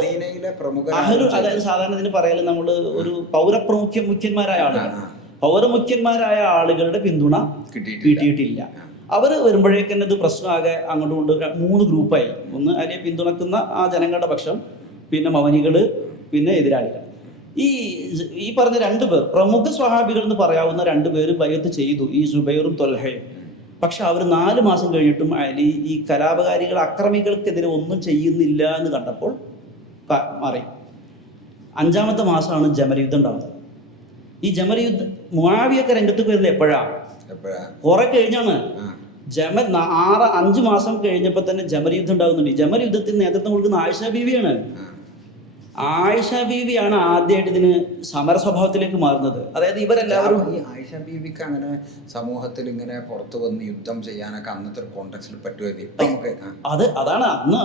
അതായത് സാധാരണ ഇതിന് പറയല് നമ്മൾ ഒരു മുഖ്യന്മാരായ ആളുകൾ, പൗരമുഖ്യന്മാരായ ആളുകളുടെ പിന്തുണ കിട്ടിയിട്ടില്ല. അവർ വരുമ്പോഴേക്ക് തന്നെ ഇത് പ്രശ്നമാകെ അങ്ങോട്ടും കൊണ്ട് 3 ഗ്രൂപ്പായി. ഒന്ന് അലിയെ പിന്തുണക്കുന്ന ആ ജനങ്ങളുടെ പക്ഷം, പിന്നെ മവനികൾ, പിന്നെ എതിരാളികൾ. ഈ പറഞ്ഞ 2 പേർ പ്രമുഖ സ്വഹാബികൾ എന്ന് പറയാവുന്ന 2 പേര് ബയ്യത്ത് ചെയ്തു, ഈ സുബൈറും ത്വൽഹയും. പക്ഷെ അവർ 4 മാസം കഴിഞ്ഞിട്ടും അലി ഈ കലാപകാരികൾ അക്രമികൾക്കെതിരെ ഒന്നും ചെയ്യുന്നില്ല എന്ന് കണ്ടപ്പോൾ മാറി. 5-ാമത്തെ മാസമാണ് ജമൽ യുദ്ധം ഉണ്ടാകുന്നത്. ഈ ജമൽ യുദ്ധം മുആവിയൊക്കെ രംഗത്ത് വരുന്നത് എപ്പോഴാണ്? കുറെ കഴിഞ്ഞാണ്. 5 മാസം കഴിഞ്ഞപ്പോൾ തന്നെ ജമൽ യുദ്ധം ഉണ്ടാകുന്നുണ്ട്. ഈ ജമൽ യുദ്ധത്തിന് നേതൃത്വം കൊടുക്കുന്ന ആയിഷ ബീവിയാണ്. ആയിഷ ബീവിയാണ് ആദ്യമായിട്ട് ഇതിന് സമര സ്വഭാവത്തിലേക്ക് മാറുന്നത്. അതായത് ഇവരെല്ലാവരും ഈ ആയിഷ ബീവിക്ക് അങ്ങനെ സമൂഹത്തിൽ ഇങ്ങനെ പുറത്തു വന്ന് യുദ്ധം ചെയ്യാനൊക്കെ അന്നത്തെ ഒരു കോണ്ടെക്സ്റ്റിൽ പറ്റുമായിരുന്നു. അതാണ് അന്ന്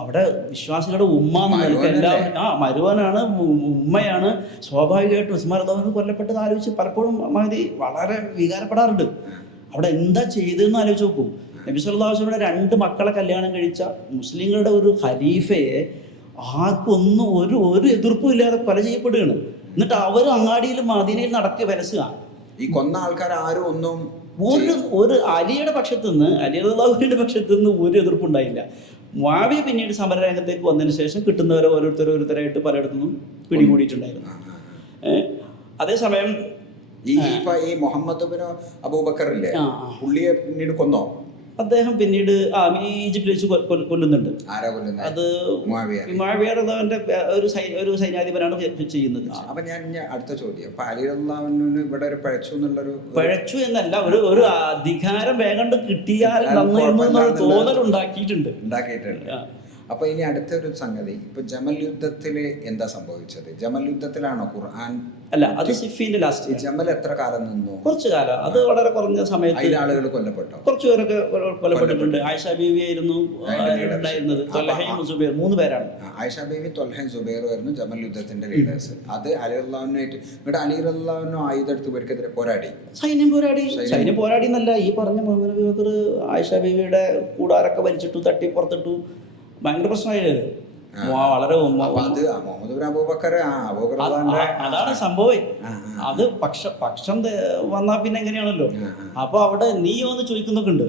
അവിടെ വിശ്വാസികളുടെ ഉമ്മ എല്ലാവരും മരുവനാണ്, ഉമ്മയാണ്. സ്വാഭാവികമായിട്ടും ഉസ്മാൻ റളിയല്ലാഹു കൊല്ലപ്പെട്ടത് ആലോചിച്ച് പലപ്പോഴും മഹദി വളരെ വികാരപ്പെടാറുണ്ട്. അവിടെ എന്താ ചെയ്തതെന്ന് ആലോചിച്ച് നോക്കൂ. നബി സല്ലല്ലാഹു അലൈഹി വസല്ലമയുടെ 2 മക്കളെ കല്യാണം കഴിച്ച മുസ്ലിങ്ങളുടെ ഒരു ഖലീഫയെ ആർക്കൊന്നും ഒരു എതിർപ്പും ഇല്ലാതെ കൊല ചെയ്യപ്പെടുകയാണ്. എന്നിട്ട് അവർ അങ്ങാടിയിൽ മദീനയിൽ നടക്കി വരസുക. ഈ കൊന്ന ആൾക്കാർ ആരും ഒന്നും ഒരു അലിയുടെ പക്ഷത്തു നിന്ന്, അലി റളിയല്ലാഹുവിന്റെ പക്ഷത്തു നിന്ന് ഒരു എതിർപ്പുണ്ടായില്ല. മുആവിയ പിന്നീട് സമരരംഗത്തേക്ക് വന്നതിന് ശേഷം കിട്ടുന്നവരെ ഓരോരുത്തരായിട്ട് പലയിടത്തു നിന്നും പിടികൂടിയിട്ടുണ്ടായിരുന്നു. അതേസമയം ഈ മുഹമ്മദ് ബിൻ അബൂബക്കർ ഇല്ലേ, പുള്ളിയെ പിന്നീട് കൊന്നോ? അദ്ദേഹം പിന്നീട് ഈജിപ്തിൽ വെച്ച് കൊല്ലുന്നുണ്ട്. അത് മുആവിയയുടെ ഒരു സൈന്യാധിപനാണ് ചെയ്യുന്നത്. അപ്പൊ ഞാൻ അടുത്ത ചോദ്യം, അലി റളിയല്ലാഹു ഇവിടെ ഒരു പഴച്ചു എന്നല്ല, ഒരു അധികാരം വേഗം കിട്ടിയാൽ നന്നായിരുന്നു തോന്നൽ ഉണ്ടാക്കിയിട്ടുണ്ട്. അപ്പൊ ഇനി അടുത്തൊരു സംഗതി, ഇപ്പൊ ജമൽ യുദ്ധത്തില് എന്താ സംഭവിച്ചത്? ജമൽ യുദ്ധത്തിലാണോ ഖുർആൻ? അല്ല, അത് സിഫീന്റെ ലാസ്റ്റ്. ജമൽ എത്ര കാലം നിന്നു? കുറച്ചു കാലം. അത് വളരെ കുറഞ്ഞ സമയത്ത് ആളുകൾ കൊല്ലപ്പെട്ടു. കുറച്ചു പേരൊക്കെ കൊല്ലപ്പെട്ടിട്ടുണ്ട്. ആയിഷ ബീവി ആയിരുന്നു ഉണ്ടായിരുന്നത്, ത്വൽഹയും സുബൈർ 3 പേരാണ്. ആയിഷ ബീവി, ത്വൽഹയും സുബൈറും ആയിരുന്നു ജമൽ യുദ്ധത്തിന്റെ ലീഡേഴ്സ്. അത് അലി റളിയല്ലാഹുവിനായിട്ട് ഇവിടെ അലി റളിയല്ലാഹു ആയുധം എടുത്ത് ഇവർക്കെതിരെ പോരാടി. സൈന്യം പോരാടി എന്നല്ല, ഈ പറഞ്ഞ മുഹമ്മദ് നബി ബക്കർ ആയിഷ ബീവിയുടെ കൂടാരൊക്കെ വലിച്ചിട്ടു, തട്ടി പുറത്തിട്ടു. ഭയങ്കര പ്രശ്നമായത്. വളരെ അതാണ് സംഭവം. അത് പക്ഷം വന്നാ പിന്നെ എങ്ങനെയാണല്ലോ. അപ്പൊ അവിടെ നീ ഒന്ന് ചോദിക്കുന്നൊക്കെ ഉണ്ട്.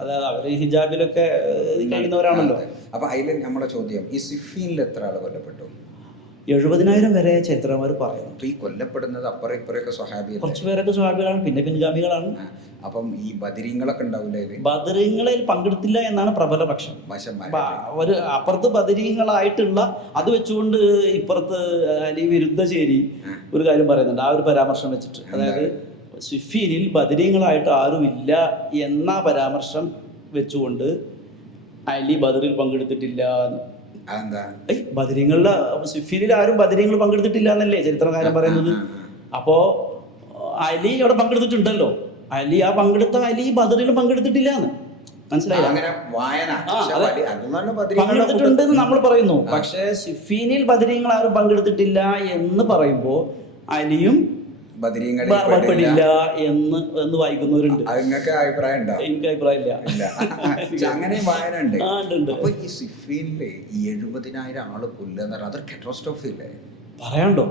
അതായത് അവര് ഹിജാബിലൊക്കെ കഴിയുന്നവരാണല്ലോ. അപ്പൊ അതിൽ നമ്മുടെ ചോദ്യം, ഈ സിഫീനിൽ എത്ര ആള് കൊല്ലപ്പെട്ടു? 70,000 വരെ ചരിത്രന്മാർ പറയുന്നു. ഈ കൊല്ലപ്പെടുന്നത് അപ്പുറം ഇപ്പുറമൊക്കെ സ്വഹാബികൾ, കുറച്ച് പേരൊക്കെ സ്വഹാബികളാണ്, പിന്നെ പിൻഗാമികളാണ്. അപ്പം ഈ ബദരീങ്ങളൊക്കെ ഉണ്ടാവില്ലേ? ബദരീങ്ങളിൽ പങ്കെടുത്തില്ല എന്നാണ് പ്രബല പക്ഷം. ഒരു അപ്പുറത്ത് ബദരീങ്ങളായിട്ടുള്ള അത് വെച്ചുകൊണ്ട് ഇപ്പുറത്ത് അലി വിരുദ്ധ ചേരി ഒരു കാര്യം പറയുന്നുണ്ട്, ആ ഒരു പരാമർശം വെച്ചിട്ട്. അതായത് സിഫീനിൽ ബദരീങ്ങളായിട്ട് ആരുമില്ല എന്ന പരാമർശം വെച്ചുകൊണ്ട് അലി ബദറിൽ പങ്കെടുത്തിട്ടില്ല. ബദരീങ്ങളുടെ സിഫീനിൽ ആരും ബദരീങ്ങൾ പങ്കെടുത്തിട്ടില്ല എന്നല്ലേ ചരിത്രകാരൻ പറയുന്നത്. അപ്പോ അലി അവിടെ പങ്കെടുത്തിട്ടുണ്ടല്ലോ. അലി ആ പങ്കെടുത്ത അലി ബദറിലും പങ്കെടുത്തിട്ടില്ല എന്ന് മനസ്സിലായില്ല. അങ്ങനെ വായന പങ്കെടുത്തിട്ടുണ്ട് എന്ന് നമ്മൾ പറയുന്നു. പക്ഷേ സിഫീനിൽ ബദരീങ്ങൾ ആരും പങ്കെടുത്തിട്ടില്ല എന്ന് പറയുമ്പോൾ അലിയും പെടില്ല എന്ന് വായിക്കുന്നവരുണ്ട്. നിങ്ങൾക്ക് അഭിപ്രായം ഉണ്ടോ? എനിക്ക് അഭിപ്രായമില്ല. അങ്ങനെ വായന ഉണ്ട്. അപ്പൊ ഈ സിഫീനില് 70,000 ആള് കൊല്ലുക അതൊരു കാറ്റസ്ട്രോഫി അല്ലേ? പറയാണ്ടോ?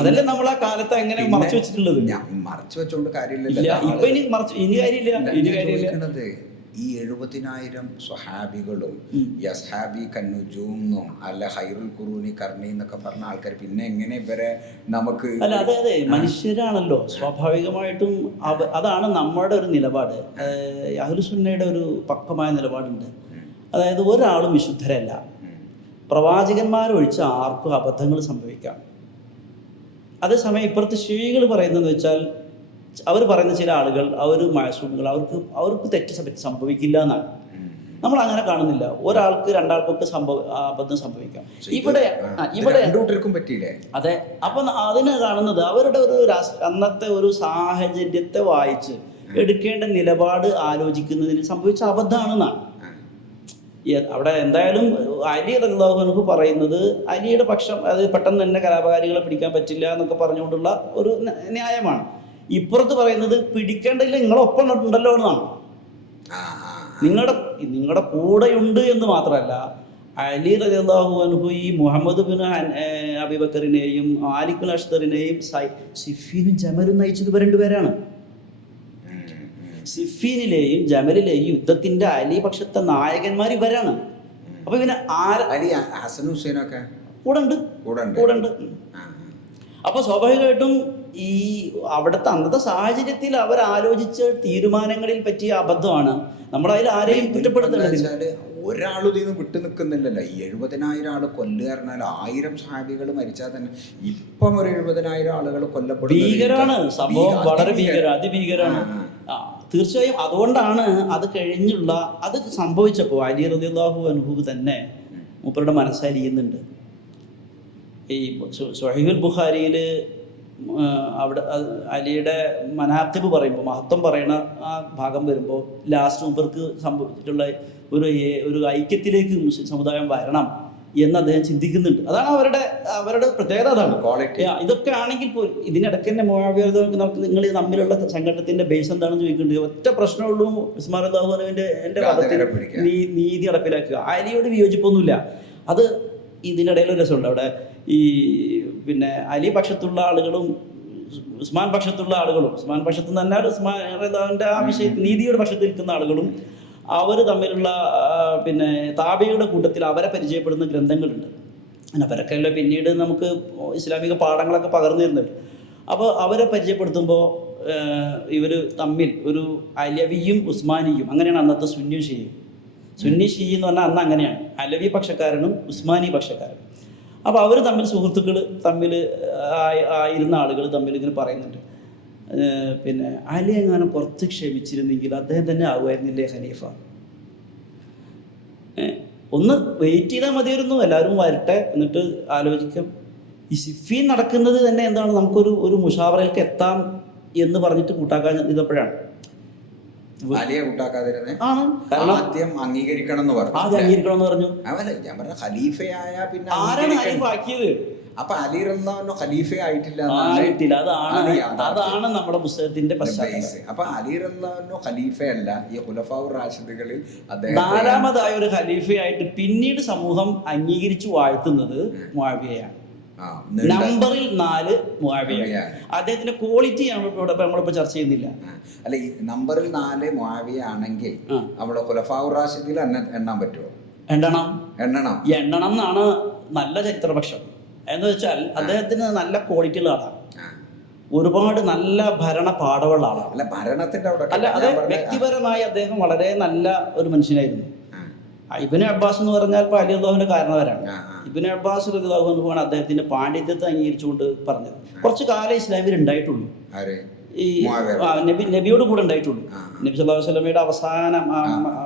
അതല്ലേ നമ്മൾ ആ കാലത്ത് എങ്ങനെ മറച്ചു വെച്ചിട്ടുള്ളത്. മറച്ചു വെച്ചോണ്ട് കാര്യമില്ല. ഇപ്പൊ ഇനി കാര്യമില്ല. ഈ 70,000 സ്വഹാബികളും യസ്ഹാബി കന്നുജൂന്നും അല്ല ഹൈറുൽ ഖുറൂനി കർണി എന്നൊക്കെ പറഞ്ഞ ആൾക്കാർ പിന്നെ എങ്ങനെ ഇവരെ നമുക്ക് അല്ല അതെ മനുഷ്യരാണല്ലോ സ്വാഭാവികമായിട്ടും. അതാണ് നമ്മുടെ ഒരു നിലപാട്. അഹ്ലുസുന്നയുടെ ഒരു പക്വമായ നിലപാടുണ്ട്. അതായത് ഒരാളും വിശുദ്ധരല്ല. പ്രവാചകന്മാരൊഴിച്ച് ആർക്കും അബദ്ധങ്ങൾ സംഭവിക്കാം. അതേസമയം ഇപ്പുറത്ത് ശിഈകൾ പറയുന്നതെന്ന് വെച്ചാൽ അവർ പറയുന്ന ചില ആളുകൾ അവർ മഅസൂമുകൾ, അവർക്ക് തെറ്റ് സംഭവിക്കില്ല എന്നാണ്. നമ്മൾ അങ്ങനെ കാണുന്നില്ല. ഒരാൾക്ക് രണ്ടാൾക്കൊക്കെ അബദ്ധം സംഭവിക്കാം. ഇവിടെ പറ്റിയില്ലേ? അതെ. അപ്പം അതിന് കാണുന്നത് അവരുടെ ഒരു അന്നത്തെ ഒരു സാഹചര്യത്തെ വായിച്ച് എടുക്കേണ്ട നിലപാട് ആലോചിക്കുന്നതിന് സംഭവിച്ച അബദ്ധമാണെന്നാണ്. അവിടെ എന്തായാലും അലി റളിയല്ലാഹു അൻഹു പറയുന്നത് അലിയുടെ പക്ഷം അത് പെട്ടെന്ന് തന്നെ കലാപകാരികളെ പിടിക്കാൻ പറ്റില്ല എന്നൊക്കെ പറഞ്ഞുകൊണ്ടുള്ള ഒരു ന്യായമാണ്. ഇപ്പുറത്ത് പറയുന്നത് പിടിക്കേണ്ടതില്ല, നിങ്ങളൊപ്പം ഉണ്ടല്ലോ എന്നാണ്. നിങ്ങളുടെ കൂടെയുണ്ട് എന്ന് മാത്രമല്ല, അലി റളിയല്ലാഹു അൻഹു ഈ മുഹമ്മദ് ബിൻ അബൂബക്കറിനെയും മാലിക് ബിൻ അഷ്തറിനെയും സിഫീനും ജമലും നയിച്ചത് രണ്ടുപേരാണ്. സിഫീനിലെയും ജമലിലെയും യുദ്ധത്തിന്റെ അലി പക്ഷത്തെ നായകന്മാർ ഇവരാണ്. അപ്പൊ ഇവന് ഹസൻ ഹുസൈനൊക്കെ കൂടെ ഉണ്ട്. അപ്പൊ സ്വാഭാവികമായിട്ടും ഈ അവിടുത്തെ അന്നത്തെ സാഹചര്യത്തിൽ അവർ ആലോചിച്ച തീരുമാനങ്ങളിൽ പറ്റിയ അബദ്ധമാണ്. നമ്മൾ അതിൽ ആരെയും കുറ്റപ്പെടുത്തുന്നില്ല. ഒരാളും ഇതിൽ നിന്ന് വിട്ടു നിൽക്കുന്നില്ലല്ലോ. ഈ 70,000 ആള് കൊല്ലുക പറഞ്ഞാൽ 1000 സഹാബികൾ മരിച്ചാൽ തന്നെ ഇപ്പം ഒരു 70,000 ആളുകൾ കൊല്ലപ്പെടും. ഭീകരാണ് സംഭവം, വളരെ അതിഭീകരാണ്. തീർച്ചയായും അതുകൊണ്ടാണ് അത് കഴിഞ്ഞുള്ള അത് സംഭവിച്ചപ്പോൾ അലി റളിയല്ലാഹു അൻഹു തന്നെ മൂപ്പരുടെ മനസ്സലിയുന്നുണ്ട്. ഈ സ്വഹീഹുൽ ബുഖാരിയിൽ അവിടെ അലിയുടെ മനാഖിബ് പറയുമ്പോൾ, മഹത്വം പറയുന്ന ആ ഭാഗം വരുമ്പോൾ ലാസ്റ്റ് മൂപ്പർക്ക് സംഭവിച്ചിട്ടുള്ള ഒരു ഐക്യത്തിലേക്ക് മുസ്ലിം സമുദായം വരണം എന്ന് അദ്ദേഹം ചിന്തിക്കുന്നുണ്ട്. അതാണ് അവരുടെ പ്രത്യേകത. അതാണ് ഇതൊക്കെ ആണെങ്കിൽ പോലും ഇതിനിടയ്ക്ക് തന്നെ മുആവിയ നിങ്ങൾ തമ്മിലുള്ള സംഘടനത്തിന്റെ ബേസ് എന്താണെന്ന് ചോദിക്കേണ്ടത്. ഒറ്റ പ്രശ്നമുള്ളൂ, ഉസ്മാൻ റളിയല്ലാഹു അൻഹുവിന്റെ നീതി നടപ്പിലാക്കുക. അലിയോട് വിയോജിപ്പൊന്നുമില്ല. അത് ഇതിനിടയിൽ ഒരു രസമുണ്ട്. അവിടെ ഈ പിന്നെ അലി പക്ഷത്തുള്ള ആളുകളും ഉസ്മാൻ പക്ഷത്തുള്ള ആളുകളും, ഉസ്മാൻ പക്ഷത്ത് നിന്ന് തന്നെ ഉസ്മാൻ റളിയല്ലാഹുവിന്റെ ആ വിഷയത്തിൽ നീതിയുടെ പക്ഷത്ത് നിൽക്കുന്ന ആളുകളും അവർ തമ്മിലുള്ള പിന്നെ താബിയുടെ കൂട്ടത്തിൽ അവരെ പരിചയപ്പെടുന്ന ഗ്രന്ഥങ്ങളുണ്ട്. അങ്ങനെ പരക്കല്ല പിന്നീട് നമുക്ക് ഇസ്ലാമിക പാഠങ്ങളൊക്കെ പകർന്നു തരുന്നുണ്ട്. അപ്പോൾ അവരെ പരിചയപ്പെടുത്തുമ്പോൾ ഇവർ തമ്മിൽ ഒരു അലവിയും ഉസ്മാനിയും, അങ്ങനെയാണ് അന്നത്തെ സുന്നി ഷിയും. സുന്നി ഷീ എന്ന് പറഞ്ഞാൽ അന്ന് അങ്ങനെയാണ്, അലവി പക്ഷക്കാരനും ഉസ്മാനി പക്ഷക്കാരനും. അപ്പോൾ അവർ തമ്മിൽ സുഹൃത്തുക്കൾ തമ്മിൽ ആയിരുന്ന ആളുകൾ തമ്മിൽ ഇങ്ങനെ പറയുന്നുണ്ട്, പിന്നെ അലി എങ്ങാനും കുറച്ച് ക്ഷമിച്ചിരുന്നെങ്കിൽ അദ്ദേഹം തന്നെ ആകുമായിരുന്നില്ലേ ഖലീഫ. ഒന്ന് വെയിറ്റ് ചെയ്താൽ മതിയായിരുന്നു, എല്ലാവരും വരട്ടെ, എന്നിട്ട് ആലോചിക്കാം. ഈ സിഫീൻ നടക്കുന്നത് തന്നെ എന്താണ്, നമുക്കൊരു മുഷാവറയിലേക്ക് എത്താം എന്ന് പറഞ്ഞിട്ട് കൂട്ടാക്കാൻ ഇതപ്പോഴാണ് ആദ്യം അംഗീകരിക്കണം എന്ന് പറഞ്ഞു. ഞാൻ പറഞ്ഞ ഖലീഫയായ പിന്നെ അപ്പൊ അലി റളിയല്ലാഹു ഖലീഫ ആയിട്ടില്ല. അതാണ് നമ്മുടെ പുസ്തകത്തിന്റെ അപ്പൊ അലി റളിയല്ലാഹു ഖലീഫയല്ല, ഈ ഖുലഫാഉർ റാഷിദുകളിൽ നാലാമതായ ഒരു ഖലീഫയായിട്ട് പിന്നീട് സമൂഹം അംഗീകരിച്ചു വാഴ്ത്തുന്നത് മുആവിയയാണ്. നമ്പറിൽ 4 മുആവിയ. അദ്ദേഹത്തിന്റെ ക്വാളിറ്റി നമ്മളിപ്പോ ചർച്ച ചെയ്യുന്നില്ല. അല്ല, ഈ നമ്പറിൽ 4 മുആവിയ ആണെങ്കിൽ നമ്മള് ഖുലഫാഉർ റാഷിദീൽ എണ്ണാൻ പറ്റുമോ? എണ്ണണം എന്നാണ് നല്ല ചരിത്രപക്ഷം. എന്ന് വെച്ചാൽ അദ്ദേഹത്തിന് നല്ല ക്വാളിറ്റി ഉള്ള ആളാണ്, ഒരുപാട് നല്ല ഭരണ പാഠമുള്ള ആളാണ്. അല്ല, ഭരണത്തിന്റെ അല്ല, അതെ, വ്യക്തിപരമായി അദ്ദേഹം വളരെ നല്ല ഒരു മനുഷ്യനായിരുന്നു. ഇബ്നു അബ്ബാസ് എന്ന് പറഞ്ഞാൽ ഇപ്പോൾ അലി റളിയല്ലാഹുവിന്റെ കാരണവരാണ്. ഇബ്നു അബ്ബാസ് റളിയല്ലാഹു അൻഹുവാണ് അദ്ദേഹത്തിന്റെ പാണ്ഡിത്യത്തെ അംഗീകരിച്ചുകൊണ്ട് പറഞ്ഞത്. കുറച്ച് കാലം ഇസ്ലാമിൽ ഉണ്ടായിട്ടുള്ളൂ, ഈ നബിയോട് കൂടെ ഉണ്ടായിട്ടുള്ളൂ. നബി സല്ലല്ലാഹു അലൈഹി വസല്ലമയുടെ അവസാന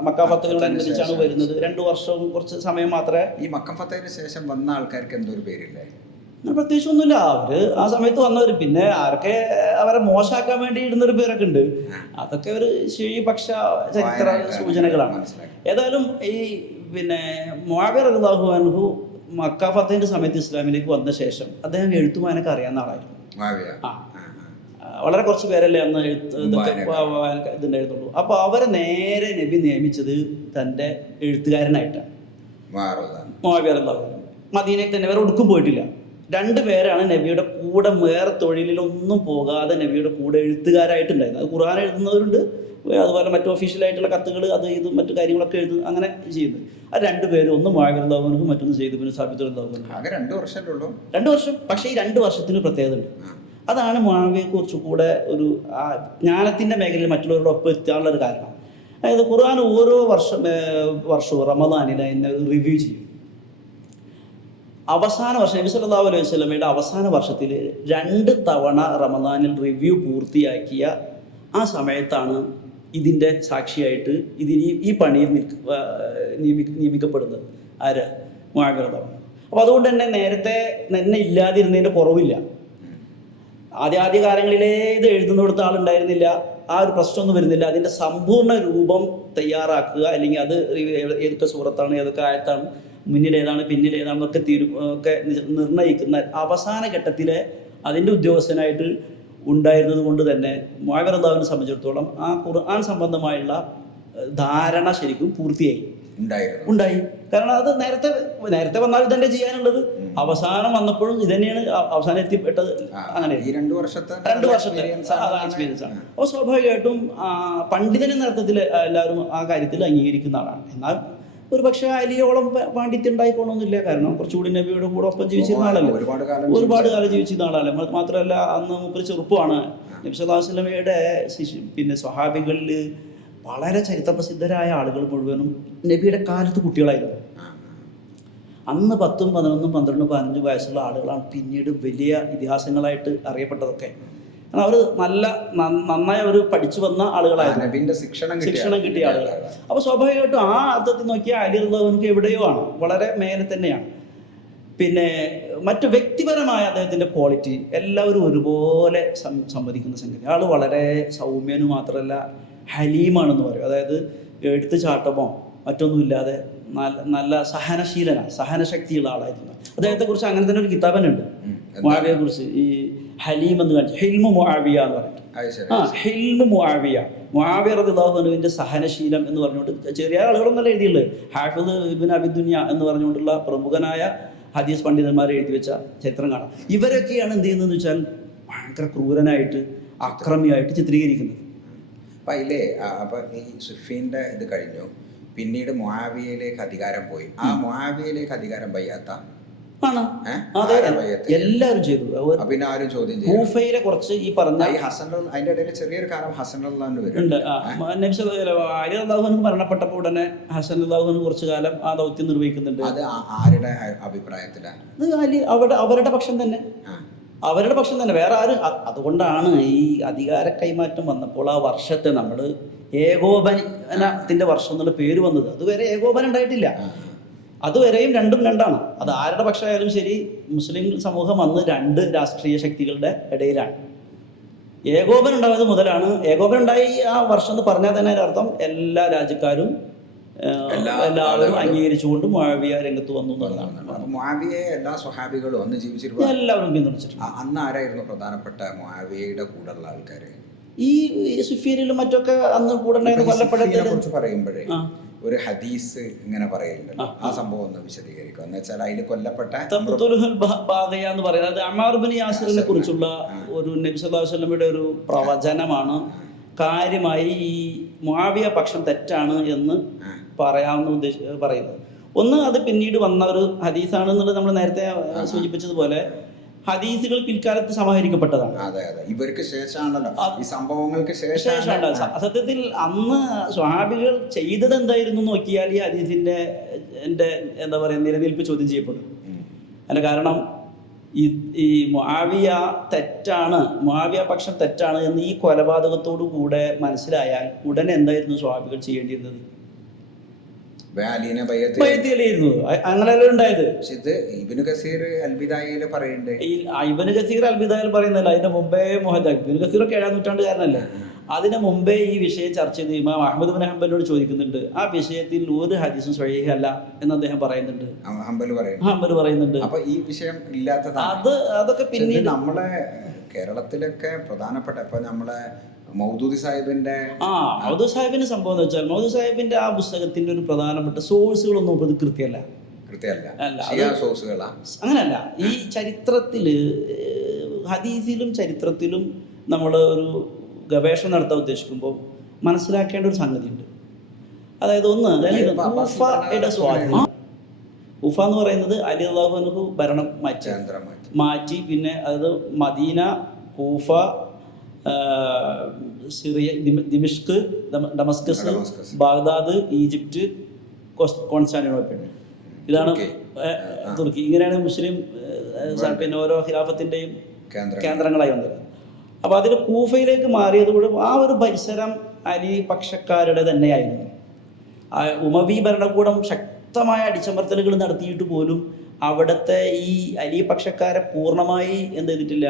മക്ക ഫത്തഹിനോടനുബന്ധിച്ചാണ് വരുന്നത്. 2 വർഷവും കുറച്ച് സമയം മാത്രമേ. ഈ മക്ക ഫത്തഹിന് ശേഷം വന്ന ആൾക്കാർക്ക് എന്തോ ഒരു പേരില്ലേ? പ്രത്യേകിച്ച് ഒന്നുമില്ല. അവര് ആ സമയത്ത് വന്നവർ, പിന്നെ ആരൊക്കെ അവരെ മോശമാക്കാൻ വേണ്ടി ഇടുന്നൊരു പേരൊക്കെ ഉണ്ട്. അതൊക്കെ ഒരു ശുചിപക്ഷ ചരിത്ര സൂചനകളാണ്. ഏതായാലും ഈ പിന്നെ മുആവിയ റളിയല്ലാഹു അൻഹു മക്ക ഫത്തഹിന്റെ സമയത്ത് ഇസ്ലാമിലേക്ക് വന്ന ശേഷം അദ്ദേഹം എഴുത്തുമാനൊക്കെ അറിയാവുന്ന ആളായിരുന്നു. വളരെ കുറച്ച് പേരല്ലേ അന്ന് ഇതുണ്ടായിരുന്നുള്ളൂ. അപ്പോൾ അവരെ നേരെ നബി നിയമിച്ചത് തൻ്റെ എഴുത്തുകാരനായിട്ടാണ്. മുആവിയ റളിയല്ലാഹു അൻഹു മദീനയിൽ തന്നെ വേറെ ഒടുക്കും പോയിട്ടില്ല. 2 പേരാണ് നബിയുടെ കൂടെ വേറെ തൊഴിലിലൊന്നും പോകാതെ നബിയുടെ കൂടെ എഴുത്തുകാരായിട്ടുണ്ടായിരുന്നത്. അത് ഖുർആൻ എഴുതുന്നവരുണ്ട്, അതുപോലെ മറ്റു ഒഫീഷ്യലായിട്ടുള്ള കത്തുകൾ അത് ഇതും മറ്റു കാര്യങ്ങളൊക്കെ എഴുതുന്നു, അങ്ങനെ ചെയ്യുന്നത്. ആ 2 പേരും, ഒന്ന് മുആവിയ റളിയല്ലാഹു അൻഹു, മറ്റൊന്ന് സെയ്ദ് ഇബ്നു സാബിത്ത് റളിയല്ലാഹു അൻഹു. 2 വർഷം. പക്ഷേ ഈ 2 വർഷത്തിന് പ്രത്യേകത ഉണ്ട്. അതാണ് മുആവിയയെക്കുറിച്ച് കൂടെ ഒരു ജ്ഞാനത്തിൻ്റെ മേഖലയിൽ മറ്റുള്ളവരുടെ ഒപ്പം എത്താനുള്ള ഒരു കാരണം. അതായത് ഖുർആൻ ഓരോ വർഷവും റമദാനിൽ അതിനെ റിവ്യൂ ചെയ്യും. അവസാന വർഷം നബി സല്ലല്ലാഹു അലൈഹി വസല്ലമയുടെ അവസാന വർഷത്തിൽ 2 തവണ റമദാനിൽ റിവ്യൂ പൂർത്തിയാക്കിയ ആ സമയത്താണ് ഇതിൻ്റെ സാക്ഷിയായിട്ട് ഈ പണിയിൽ നിയമിക്കപ്പെടുന്നത്. ആര്? മുആവിയ റളിയല്ലാഹു അൻഹു. അപ്പോൾ അതുകൊണ്ട് തന്നെ നേരത്തെ ഇല്ലാതിരുന്നതിൻ്റെ കുറവില്ല. ആദ്യ കാലങ്ങളിലേ ഇത് എഴുതുന്നിടത്ത് ആളുണ്ടായിരുന്നില്ല, ആ ഒരു പ്രശ്നമൊന്നും വരുന്നില്ല. അതിൻ്റെ സമ്പൂർണ്ണ രൂപം തയ്യാറാക്കുക, അല്ലെങ്കിൽ അത് ഏതൊക്കെ സൂറത്താണ്, ഏതൊക്കെ ആയത്താണ്, മുന്നിലേതാണ് പിന്നിലേതാണെന്നൊക്കെ ഒക്കെ നിർണ്ണയിക്കുന്ന അവസാന ഘട്ടത്തിലെ അതിൻ്റെ ഉദ്യോഗസ്ഥനായിട്ട് ഉണ്ടായിരുന്നത് കൊണ്ട് തന്നെ മുആവിയ റളിയല്ലാഹു അൻഹുവിനെ സംബന്ധിച്ചിടത്തോളം ആ ഖുർആൻ സംബന്ധമായുള്ള ധാരണ ശരിക്കും പൂർത്തിയായി ഉണ്ടായി. കാരണം അത് നേരത്തെ വന്നാൽ ഇതന്നെ ചെയ്യാനുള്ളത്, അവസാനം വന്നപ്പോഴും ഇതന്നെയാണ് അവസാനം എത്തിപ്പെട്ടത്. അങ്ങനെ 2 വർഷത്തെ എക്സ്പീരിയൻസ് ആണ്. അപ്പോൾ സ്വാഭാവികമായിട്ടും പണ്ഡിതൻ എന്ന അർത്ഥത്തിൽ എല്ലാവരും ആ കാര്യത്തിൽ അംഗീകരിക്കുന്ന ആളാണ്. എന്നാൽ ഒരു പക്ഷേ അലിയോളം പാണ്ഡിത്യം ഉണ്ടായിക്കൊള്ളണമെന്നില്ല. കാരണം കുറച്ചുകൂടി നബിയുടെ കൂടെ ഒപ്പം ജീവിച്ചിരുന്ന ആളല്ലേ, ഒരുപാട് കാലം ജീവിച്ചിരുന്ന ആളല്ലേ. മാത്രമല്ല അന്ന് മൂപ്പര് ചെറുപ്പമാണ്. നബി സല്ലല്ലാഹു അലൈഹി വസല്ലമയുടെ പിന്നെ സ്വഹാബികളിൽ വളരെ ചരിത്രപ്രസിദ്ധരായ ആളുകൾ മുഴുവനും നബിയുടെ കാലത്ത് കുട്ടികളായിരുന്നു. അന്ന് 10, 11, 12, 15 വയസ്സുള്ള ആളുകളാണ് പിന്നീട് വലിയ ഇതിഹാസങ്ങളായിട്ട് അറിയപ്പെട്ടതൊക്കെ. കാരണം അവർ നന്നായി അവർ പഠിച്ചു വന്ന ആളുകളായിരുന്നു, ശിക്ഷണം കിട്ടിയ ആളുകളാണ്. അപ്പോൾ സ്വാഭാവികമായിട്ടും ആ അർത്ഥത്തിൽ നോക്കിയാൽ അലി റളിയല്ലാഹു അൻഹു എവിടെയോ ആണ്, വളരെ മേലെ തന്നെയാണ്. പിന്നെ മറ്റു വ്യക്തിപരമായ അദ്ദേഹത്തിൻ്റെ ക്വാളിറ്റി എല്ലാവരും ഒരുപോലെ സമ്മതിക്കുന്ന സംഗതി. ആൾ വളരെ സൗമ്യനും മാത്രമല്ല ഹലീമാണെന്ന് പറയും. അതായത് എടുത്തു ചാട്ടമോ മറ്റൊന്നുമില്ലാതെ നല്ല സഹനശക്തിയുള്ള ആളായിരുന്നു. അദ്ദേഹത്തെക്കുറിച്ച് അങ്ങനെ തന്നെ ഒരു കിതാബനുണ്ട് മുആവിയയെ കുറിച്ച്, ഈ ഹലീം എന്ന് കാണിച്ചു, ഹിൽമു മുആവിയ എന്ന് പറഞ്ഞിട്ട്. ഹിൽമു മുആവിയ റളിയല്ലാഹു അൻഹുവിൻ്റെ സഹനശീലം എന്ന് പറഞ്ഞുകൊണ്ട് ചെറിയ ആളുകളൊന്നല്ല എഴുതിയുള്ളത്. ഹാഫിദ് ഇബ്നു അബി ദുനിയ എന്ന് പറഞ്ഞുകൊണ്ടുള്ള പ്രമുഖനായ ഹദീസ് പണ്ഡിതന്മാർ എഴുതി വെച്ച ചരിത്രം കാണാം. ഇവരൊക്കെയാണ് എന്ത് ചെയ്യുന്നതെന്ന് വെച്ചാൽ ഭയങ്കര ക്രൂരനായിട്ട് അക്രമിയായിട്ട് ചിത്രീകരിക്കുന്നത്. അപ്പം അതിലേ അപ്പം ഈ സുഫീൻ്റെ ഇത് കഴിഞ്ഞു, പിന്നീട് മുആവിയയിലേക്ക് അധികാരം പോയി. ആ മുആവിയയിലേക്ക് അധികാരം ബയ്യാത്ത ആണ്. അതെ, എല്ലാവരും ചെയ്തു. പിന്നെ ആരും ചോദ്യം ചെയ്യും. കൂഫയിലെ കുറച്ച് ഈ പറഞ്ഞ അതിന്റെ ഇടയിൽ ചെറിയൊരു കാലം ഹസൻ റളിയല്ലാഹു ഉണ്ട്. അലി റളിയല്ലാഹു അൻഹു മരണപ്പെട്ടപ്പോൾ ഉടനെ ഹസൻ റളിയല്ലാഹു അൻഹു കുറച്ചു കാലം ആ ദൗത്യം നിർവഹിക്കുന്നുണ്ട്. അത് ആരുടെ അഭിപ്രായത്തിലാണ്? അവരുടെ പക്ഷം തന്നെ, വേറെ ആരും. അതുകൊണ്ടാണ് ഈ അധികാര കൈമാറ്റം വന്നപ്പോൾ ആ വർഷത്തെ നമ്മൾ ഏകോപനത്തിന്റെ വർഷം എന്നുള്ള പേര് വന്നത്. അതുവരെ ഏകോപനം ഉണ്ടായിട്ടില്ല. അതുവരെയും രണ്ടും രണ്ടാണ്. അത് ആരുടെ പക്ഷമായാലും ശരി, മുസ്ലിം സമൂഹം അന്ന് 2 രാഷ്ട്രീയ ശക്തികളുടെ ഇടയിലാണ്. ഏകോപനം ഉണ്ടായത് മുതലാണ്. ഏകോപനം ഉണ്ടായി ആ വർഷം എന്ന് പറഞ്ഞാൽ തന്നെ അതിനർത്ഥം എല്ലാ രാജ്യക്കാരും എല്ലാവരും അംഗീകരിച്ചുകൊണ്ട് മുആവിയ രംഗത്ത് വന്നു എന്നുള്ളതാണ്. മുആവിയയെ എല്ലാ സ്വഹാബികളും അന്ന് ജീവിച്ചിരുന്നു, എല്ലാവരും പിന്തുണച്ചിട്ടുണ്ട്. അന്ന് ആരായിരുന്നു പ്രധാനപ്പെട്ട മുആവിയയുടെ കൂടെയുള്ള ആൾക്കാർ? ഈ സുഫിയനിലും മറ്റൊക്കെ അന്ന് കൂടെ കൊല്ലപ്പെട്ടതിനെ കുറിച്ച് പറയുമ്പോഴേ ഒരു ഹദീസ് ഇങ്ങനെ പറയുന്നുണ്ടല്ലോ, ആ സംഭവം ഒന്ന് വിശദീകരിക്കുക. എന്ന് വെച്ചാൽ അതിൽ കൊല്ലപ്പെട്ട എന്ന് പറയുന്നത് അമ്മാർ ഇബ്നു യാസിറിനെ കുറിച്ചുള്ള ഒരു നബി സല്ലല്ലാഹു അലൈഹി വസല്ലമയുടെ ഒരു പ്രവചനമാണ്. കാര്യമായി ഈ മുആവിയ പക്ഷം തെറ്റാണ് എന്ന് പറയാമെന്ന് പറയുന്നത്. ഒന്ന്, അത് പിന്നീട് വന്ന ഒരു ഹദീസാണെന്നുള്ളത് നമ്മൾ നേരത്തെ സൂചിപ്പിച്ചതുപോലെ ഹദീസുകൾ പിൽക്കാലത്ത് സമാഹരിക്കപ്പെട്ടതാണ്. ഇവർക്ക് ശേഷമാണല്ലോ ഈ സംഭവങ്ങൾക്ക് ശേഷമാണ്. സത്യത്തിൽ അന്ന് സ്വഹാബികൾ ചെയ്തത് എന്തായിരുന്നു നോക്കിയാൽ ഈ ഹദീസിന്റെ എന്താ പറയുക നിലനിൽപ്പ് ചോദ്യം ചെയ്യപ്പെടും. അതിന്റെ കാരണം ഈ മുആവിയ പക്ഷം തെറ്റാണ് എന്ന് ഈ കൊലപാതകത്തോടു കൂടെ മനസ്സിലായാൽ ഉടനെ എന്തായിരുന്നു സ്വഹാബികൾ ചെയ്യേണ്ടിയിരുന്നത്? അലീനെ ബയ്യത്തിലായിരുന്നു. അങ്ങനെയല്ലേ ഉണ്ടായത്. പക്ഷെ ഇത് ഇബ്നു കസീർ അൽബിദായയിൽ പറയുന്നുണ്ട്. ഈ ഇബ്നു കസീർ അൽബിദായയിൽ പറയുന്നില്ല, അതിന്റെ മുമ്പേ ഇബ്നു കസീറൊക്കെ 7-ാം നൂറ്റാണ്ടുകാരനല്ലേ. അതിന് മുമ്പേ ഈ വിഷയം ചർച്ച ചെയ്ത് ഇമാം അഹ്മദ് ബിൻ ഹംബലിനോട് ചോദിക്കുന്നുണ്ട്. ആ വിഷയത്തിൽ ഒരു ഹദീസും സ്വഹീഹ് അല്ല എന്ന് അദ്ദേഹം പറയുന്നുണ്ട്. ഹംബൽ പറയുന്നുണ്ട്. അപ്പൊ ഈ വിഷയം ഇല്ലാത്തതാണ്. അതൊക്കെ പിന്നീട് നമ്മളെ കേരളത്തിലൊക്കെ പ്രധാനപ്പെട്ട ഇപ്പൊ നമ്മളെ മൗദൂദി സാഹിബിന്റെ മൗദൂദി സാഹിബിന്റെ സംഭവം എന്ന് വെച്ചാൽ മൗദൂദി സാഹിബിന്റെ ആ പുസ്തകത്തിന്റെ ഒരു പ്രധാനപ്പെട്ട സോഴ്സുകളൊന്നും ഇത് കൃത്യമല്ല. അങ്ങനല്ല. ഈ ചരിത്രത്തില് ഹദീസിലും ചരിത്രത്തിലും നമ്മൾ ഒരു ഗവേഷണം നടത്താൻ ഉദ്ദേശിക്കുമ്പോൾ മനസ്സിലാക്കേണ്ട ഒരു സംഗതിയുണ്ട്. അതായത് ഒന്ന് കൂഫയുടെ സ്വാധീനം. കൂഫ എന്ന് പറയുന്നത് അലി അള്ളാഹു അൻഹു ഭരണം മാറ്റി പിന്നെ അതായത് Medina, Kufa, Syria, Dimashq, Damascus, Baghdad, Egypt, Constantinople, ഇതാണ് തുർക്കി. ഇങ്ങനെയാണ് മുസ്ലിം പിന്നെ ഓരോ ഖിലാഫത്തിൻ്റെയും കേന്ദ്രങ്ങളായി വന്നത്. അപ്പോൾ അതിൽ കൂഫയിലേക്ക് മാറിയതോടെ ആ ഒരു പരിസരം അലി പക്ഷക്കാരുടെ തന്നെയായിരുന്നു. ഉമവി ഭരണകൂടം ശക്തമായ അടിച്ചമർത്തലുകൾ നടത്തിയിട്ട് പോലും അവിടുത്തെ ഈ അലി പക്ഷക്കാരെ പൂർണ്ണമായി എന്ത് ചെയ്തിട്ടില്ല,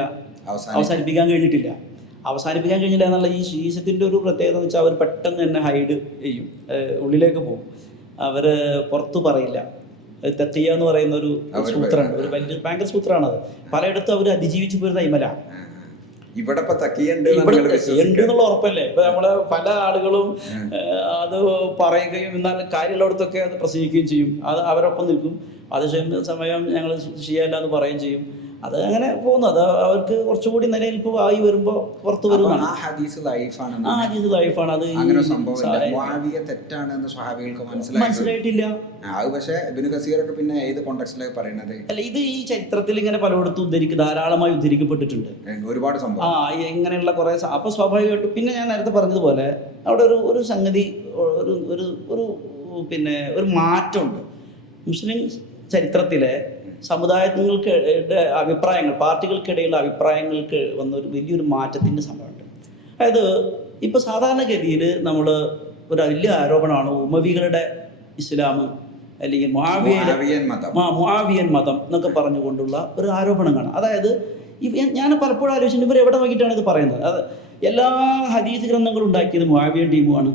അവസാനിപ്പിക്കാൻ കഴിഞ്ഞിട്ടില്ല എന്നുള്ള ഈ ശീശത്തിൻ്റെ ഒരു പ്രത്യേകത എന്ന് വെച്ചാൽ അവർ പെട്ടെന്ന് തന്നെ ഹൈഡ് ചെയ്യും, ഉള്ളിലേക്ക് പോകും, അവർ പുറത്തു പറയില്ല. തഖിയ എന്ന് പറയുന്ന ഒരു സൂത്രമാണ്, ഒരു വലിയ ഭയങ്കര സൂത്രമാണത്. പലയിടത്തും അവർ അതിജീവിച്ചു പോരുന്ന ഇമല ഇവിടെ എന്നുള്ള ഉറപ്പല്ലേ. ഇപ്പൊ നമ്മള് പല ആളുകളും അത് പറയുകയും എന്നാൽ കാര്യമുള്ളിടത്തൊക്കെ അത് പ്രസംഗിക്കുകയും ചെയ്യും. അത് അവരൊപ്പം നിൽക്കും. അത് സമയം ഞങ്ങൾ ചെയ്യാല്ല എന്ന് പറയുകയും ചെയ്യും. അത് അങ്ങനെ പോകുന്നു. അത് അവർക്ക് കുറച്ചുകൂടി നിലനിൽപ്പ് ആയി വരുമ്പോൾ പുറത്തു വരുന്നതാണ്. ആ ഹദീസ് ലൈഫാണ്. അത് മനസ്സിലായിട്ടില്ല. പക്ഷേ ഇബ്നു കസീറൊക്കെ പിന്നെ ഏത് കോണ്ടെക്സ്റ്റിലാണ് പറയുന്നത്? അല്ല, ഇത് ഈ ചരിത്രത്തിൽ ഇങ്ങനെ പലയിടത്തും ധാരാളമായി ഉദ്ധരിക്കപ്പെട്ടിട്ടുണ്ട് ഒരുപാട് സംഭവം ഇങ്ങനെയുള്ള കുറെ. അപ്പൊ സ്വാഭാവികമായിട്ടും പിന്നെ ഞാൻ നേരത്തെ പറഞ്ഞതുപോലെ അവിടെ ഒരു സംഗതി ഒരു പിന്നെ ഒരു മാറ്റമുണ്ട്. മുസ്ലിം ചരിത്രത്തിലെ സമുദായങ്ങൾക്ക് അഭിപ്രായങ്ങൾ, പാർട്ടികൾക്കിടയിലുള്ള അഭിപ്രായങ്ങൾക്ക് വന്നൊരു വലിയൊരു മാറ്റത്തിൻ്റെ സംഭവമുണ്ട്. അതായത് ഇപ്പോൾ സാധാരണഗതിയിൽ നമ്മൾ ഒരു വലിയ ആരോപണമാണ് ഉമവികളുടെ ഇസ്ലാം അല്ലെങ്കിൽ മുആവിയൻ മതം എന്നൊക്കെ പറഞ്ഞുകൊണ്ടുള്ള ഒരു ആരോപണം കാണാം. അതായത് ഞാൻ പലപ്പോഴും ആലോചിച്ചിട്ട് ഇവർ എവിടെ നോക്കിയിട്ടാണ് ഇത് പറയുന്നത്. അത് എല്ലാ ഹദീസ് ഗ്രന്ഥങ്ങളും ഉണ്ടാക്കിയത് മുആവിയൻ ടീമുമാണ്.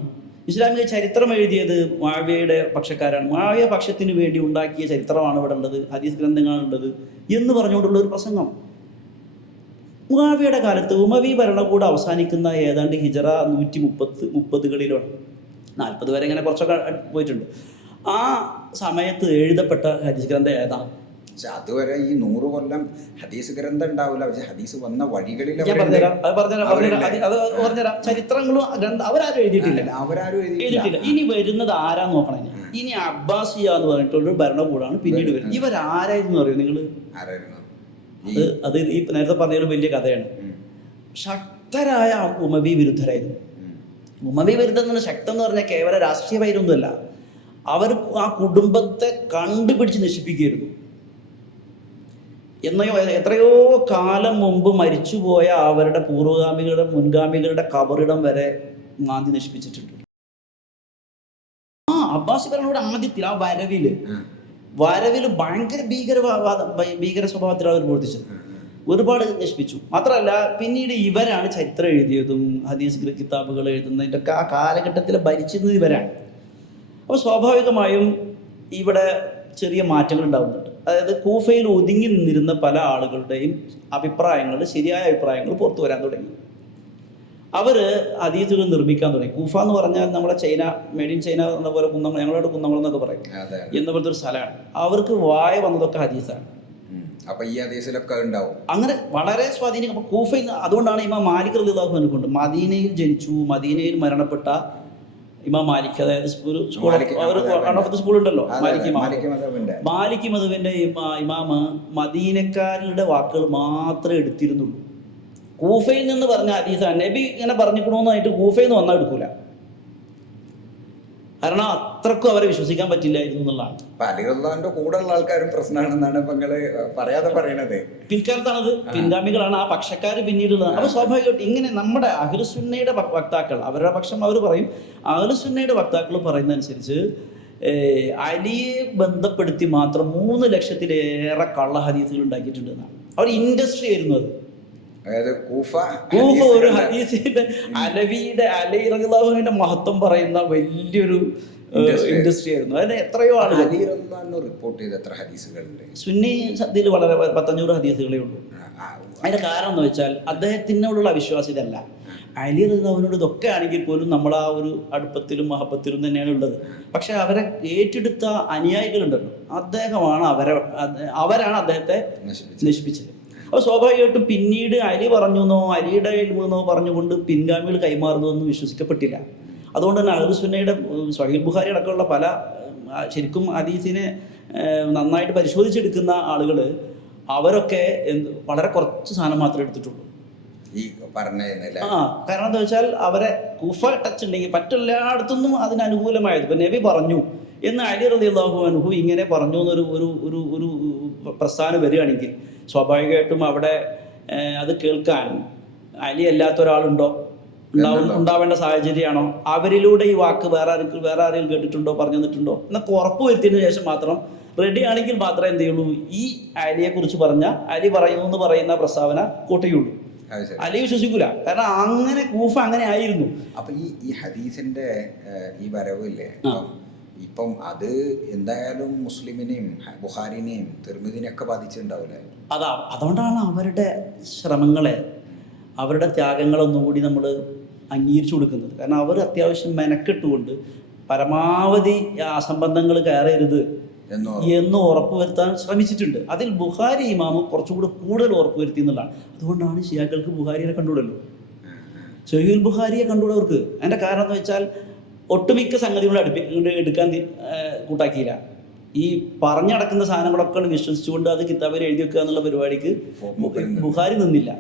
ഇസ്ലാമിക ചരിത്രം എഴുതിയത് മുആവിയയുടെ പക്ഷക്കാരാണ്. മുആവിയ പക്ഷത്തിന് വേണ്ടി ഉണ്ടാക്കിയ ചരിത്രമാണ് ഇവിടെ ഉള്ളത്, ഹദീസ് ഗ്രന്ഥങ്ങളാണുള്ളത് എന്ന് പറഞ്ഞുകൊണ്ടുള്ള ഒരു പ്രസംഗം. മുആവിയയുടെ കാലത്ത് ഉമവി ഭരണകൂടം അവസാനിക്കുന്ന ഏതാണ്ട് ഹിജറ 130-കളിലാണ്. 40 വരെ ഇങ്ങനെ കുറച്ചൊക്കെ പോയിട്ടുണ്ട്. ആ സമയത്ത് എഴുതപ്പെട്ട ഹദീസ് ഗ്രന്ഥം ഏതാണ്? അതുവരെ ഈ 100 കൊല്ലം ഹദീസ് ഗ്രന്ഥം ഉണ്ടാവില്ല. പക്ഷെ ഹദീസ് വന്ന വഴികളിൽ ചരിത്രങ്ങളും അവരാരും എഴുതിയിട്ടില്ല. ഇനി വരുന്നത് ആരാന്ന് നോക്കണം. ഇനി അബ്ബാസിയ എന്ന് പറഞ്ഞിട്ടുള്ള ഭരണകൂടമാണ് പിന്നീട് വരുന്നത്. ഇവരാരായിരുന്നു അറിയോ നിങ്ങൾ? അത് ഈ നേരത്തെ പറഞ്ഞാലും വലിയ കഥയാണ്. ശക്തരായ ഉമവി വിരുദ്ധരായിരുന്നു. ഉമവി വിരുദ്ധം എന്ന് ശക്തം എന്ന് പറഞ്ഞാൽ കേവല രാഷ്ട്രീയ വൈരൊന്നുമല്ല. അവർ ആ കുടുംബത്തെ കണ്ടുപിടിച്ച് നശിപ്പിക്കുകയായിരുന്നു. എത്രയോ കാലം മുമ്പ് മരിച്ചുപോയ അവരുടെ പൂർവ്വഗാമികളുടെ മുൻഗാമികളുടെ കബറിടം വരെ മാന്തി നശിപ്പിച്ചിട്ടുണ്ട്. അബ്ബാസി ഭരണകൂടം ആദ്യത്തിൽ ആ വരവില് ഭയങ്കര ഭീകര സ്വഭാവത്തിലാണ് അവർ പ്രവർത്തിച്ചത്. ഒരുപാട് നശിപ്പിച്ചു. മാത്രമല്ല പിന്നീട് ഇവരാണ് ചരിത്രം എഴുതിയതും ഹദീസ് കിതാബുകൾ എഴുതുന്നതിൻ്റെ ഒക്കെ ആ കാലഘട്ടത്തിൽ ഭരിച്ചിരുന്നത് ഇവരാണ്. അപ്പോൾ സ്വാഭാവികമായും ഇവിടെ ചെറിയ മാറ്റങ്ങൾ ഉണ്ടാകുന്നുണ്ട്. അതായത് കൂഫയിൽ ഒതുങ്ങി നിന്നിരുന്ന പല ആളുകളുടെയും അഭിപ്രായങ്ങൾ, ശരിയായ അഭിപ്രായങ്ങൾ പുറത്തു വരാൻ തുടങ്ങി. അവർ ഹദീസുകൾ നിർമ്മിക്കാൻ തുടങ്ങി. കൂഫ എന്ന് പറഞ്ഞാൽ നമ്മുടെ ചൈന, മെയ്ഡ് ഇൻ ചൈന എന്ന പോലെ കുന്നംകുളം, ഞങ്ങളുടെ കുന്നംകുളം എന്നൊക്കെ പറയും, എന്ന പോലത്തെ ഒരു സ്ഥലമാണ്. അവർക്ക് വായ വന്നതൊക്കെ ഹദീസാണ്. അങ്ങനെ വളരെ സ്വാധീനം. അപ്പോൾ കൂഫയിൽ, അതുകൊണ്ടാണ് ഇമാം മാലിക് റളിയല്ലാഹു അൻഹു കൊണ്ട് മദീനയിൽ ജനിച്ചു, മദീനയിൽ മരണപ്പെട്ട ഇമാം മാലിക്, അതായത് ഒരു സ്കൂൾ ഉണ്ടല്ലോ മാലിക് മദ്ഹബിന്റെ ഇമാമ് മദീനക്കാരുടെ വാക്കുകൾ മാത്രമേ എടുത്തിരുന്നുള്ളൂ. കൂഫയിൽ നിന്ന് പറഞ്ഞ ഹദീസാണ്. നബി ഇങ്ങനെ പറഞ്ഞിക്കണമെന്നായിട്ട് കൂഫയിൽ നിന്ന് വന്നാൽ എടുക്കൂല. കാരണം അത്രക്കും അവരെ വിശ്വസിക്കാൻ പറ്റില്ലായിരുന്നു എന്നുള്ളതാണ്. അലിയുടെ കൂടെ ഉള്ള ആൾക്കാരും പ്രശ്നമാണെന്നാണ് പറയാതെ പറയണത്. പിൻകാലത്താണത്. പിൻഗാമികളാണ് ആ പക്ഷക്കാർ പിന്നീടുള്ളതാണ്. അപ്പോൾ സ്വാഭാവികമായിട്ട് ഇങ്ങനെ നമ്മുടെ അഹ്ലുസുന്നയുടെ വക്താക്കൾ, അവരുടെ പക്ഷം അവർ പറയും, അഹ്ലുസുന്നയുടെ വക്താക്കൾ പറയുന്നതനുസരിച്ച് അലിയെ ബന്ധപ്പെടുത്തി മാത്രം 3 ലക്ഷത്തിലേറെ കള്ള ഹദീസുകൾ ഉണ്ടാക്കിയിട്ടുണ്ട് എന്നാണ്. അവർ ഇൻഡസ്ട്രി ആയിരുന്നു അത്. അതായത് കൂഫ ഒരു ഹദീസിന്റെ അലവിയുടെ അലി റളിയല്ലാഹുവിന്റെ മഹത്വം പറയുന്ന വലിയൊരു ഇൻഡസ്ട്രി ആയിരുന്നു. അതിന് എത്രയോ ആളുകൾ റിപ്പോർട്ട് ചെയ്ത എത്ര ഹദീസുകളുണ്ട്? സുന്നി ഇതിൽ വളരെ 500 ഹദീസുകളേ ഉള്ളൂ. അതിന്റെ കാരണം എന്ന് വെച്ചാൽ അദ്ദേഹത്തിനോടുള്ള അവിശ്വാസ്യത അല്ല. അലി റളിയല്ലാഹുവിനോട് ഇതൊക്കെ ആണെങ്കിൽ പോലും നമ്മൾ ആ ഒരു അടുപ്പത്തിലും മഹബത്തിലും തന്നെയാണ് ഉള്ളത്. പക്ഷെ അവരെ ഏറ്റെടുത്ത അനുയായികളുണ്ടല്ലോ, അവരാണ് അദ്ദേഹത്തെ നശിപ്പിച്ചത്. അപ്പോൾ സ്വാഭാവികമായിട്ടും പിന്നീട് അലി പറഞ്ഞെന്നോ അലിയുടെ ഇൽമെന്നോ പറഞ്ഞുകൊണ്ട് പിൻഗാമികൾ കൈമാറുന്നതൊന്നും വിശ്വസിക്കപ്പെട്ടില്ല. അതുകൊണ്ട് തന്നെ അഹ്ലുസുന്നയുടെ സ്വഹീഹ് ബുഖാരി അടക്കമുള്ള പല ശരിക്കും ഹദീസിനെ നന്നായിട്ട് പരിശോധിച്ചെടുക്കുന്ന ആളുകൾ അവരൊക്കെ വളരെ കുറച്ച് സാധനം മാത്രമേ എടുത്തിട്ടുള്ളൂ. കാരണം എന്താ വെച്ചാൽ അവരെ കൂഫ ടച്ച് ഉണ്ടെങ്കിൽ മറ്റെല്ലായിടത്തുനിന്നും അതിന് അനുകൂലമായത്. ഇപ്പം നബി പറഞ്ഞു എന്ന് അലി റളിയല്ലാഹു അൻഹു ഇങ്ങനെ പറഞ്ഞു എന്നൊരു ഒരു ഒരു ഒരു പ്രസ്ഥാനം വരികയാണെങ്കിൽ സ്വാഭാവികമായിട്ടും അവിടെ അത് കേൾക്കാൻ അലി അല്ലാത്ത ഒരാളുണ്ടോ? ഉണ്ടാവേണ്ട സാഹചര്യമാണോ? അവരിലൂടെ ഈ വാക്ക് വേറെ ആരെങ്കിലും കേട്ടിട്ടുണ്ടോ, പറഞ്ഞു തന്നിട്ടുണ്ടോ എന്നൊക്കെ ഉറപ്പ് വരുത്തിയതിനു ശേഷം മാത്രം റെഡി ആണെങ്കിൽ മാത്രമേ എന്ത് ചെയ്യുള്ളൂ, ഈ അലിയെ കുറിച്ച് പറഞ്ഞ അലി പറയുന്നു എന്ന് പറയുന്ന പ്രസ്താവന കൂട്ടുകയുള്ളൂ. അലി വിശ്വസിക്കൂല. കാരണം അങ്ങനെ കൂഫ അങ്ങനെ ആയിരുന്നു. അപ്പൊ ഈ ഹദീസിന്റെ ഈ വരവില്ലേ, ഇപ്പം അത് എന്തായാലും മുസ്ലിമിനെയും ബുഖാരിനെയും തിർമിദിനെയൊക്കെ ബാധിച്ചിട്ടുണ്ടാവില്ലേ? അതുകൊണ്ടാണ് അവരുടെ ശ്രമങ്ങളെ, അവരുടെ ത്യാഗങ്ങളൊന്നുകൂടി നമ്മൾ അംഗീകരിച്ചു കൊടുക്കുന്നത്. കാരണം അവർ അത്യാവശ്യം മെനക്കെട്ടുകൊണ്ട് പരമാവധി അസംബന്ധങ്ങൾ കയറരുത് എന്ന് ഉറപ്പുവരുത്താൻ ശ്രമിച്ചിട്ടുണ്ട്. അതിൽ ബുഖാരി ഇമാമ് കുറച്ചുകൂടി കൂടുതൽ ഉറപ്പുവരുത്തി എന്നുള്ളതാണ്. അതുകൊണ്ടാണ് ഷിയാക്കൾക്ക് ബുഖാരിയെ കണ്ടുകൂടല്ലോ, സഹീഹുൽ ബുഖാരിയെ കണ്ടുകൂടവർക്ക്. അതിൻ്റെ കാരണം എന്ന് വെച്ചാൽ ഒട്ടുമിക്ക സംഗതികൾ എടുക്കാൻ കൂട്ടാക്കിയില്ല. ഈ പറഞ്ഞടക്കുന്ന സാധനങ്ങളൊക്കെ വിശ്വസിച്ചുകൊണ്ട് അത് കിതാബിൽ എഴുതി വെക്കുക എന്നുള്ള പരിപാടിക്ക് ബുഖാരി നിന്നില്ല.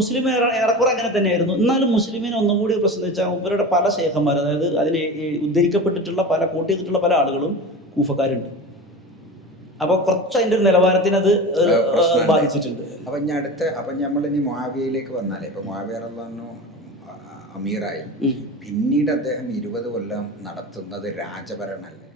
മുസ്ലിം ഏറെക്കുറെ അങ്ങനെ തന്നെയായിരുന്നു. എന്നാലും മുസ്ലിമിനെ ഒന്നും കൂടി പ്രശ്നം വെച്ചാൽ ഇവരുടെ പല ശേഖന്മാർ, അതായത് അതിന് ഉദ്ധരിക്കപ്പെട്ടിട്ടുള്ള കോട്ട് ചെയ്തിട്ടുള്ള പല ആളുകളും കൂഫക്കാരുണ്ട്. അപ്പോൾ കുറച്ച് അതിൻ്റെ ഒരു നിലവാരത്തിന് അത് ബാധിച്ചിട്ടുണ്ട്. അപ്പം നമ്മളിനി മുആവിയയിലേക്ക് വന്നാലേ, ഇപ്പം മുആവിയ റളിയല്ലാഹു അമീറായി, പിന്നീട് അദ്ദേഹം 20 കൊല്ലം നടത്തുന്നത് രാജഭരണമല്ലേ?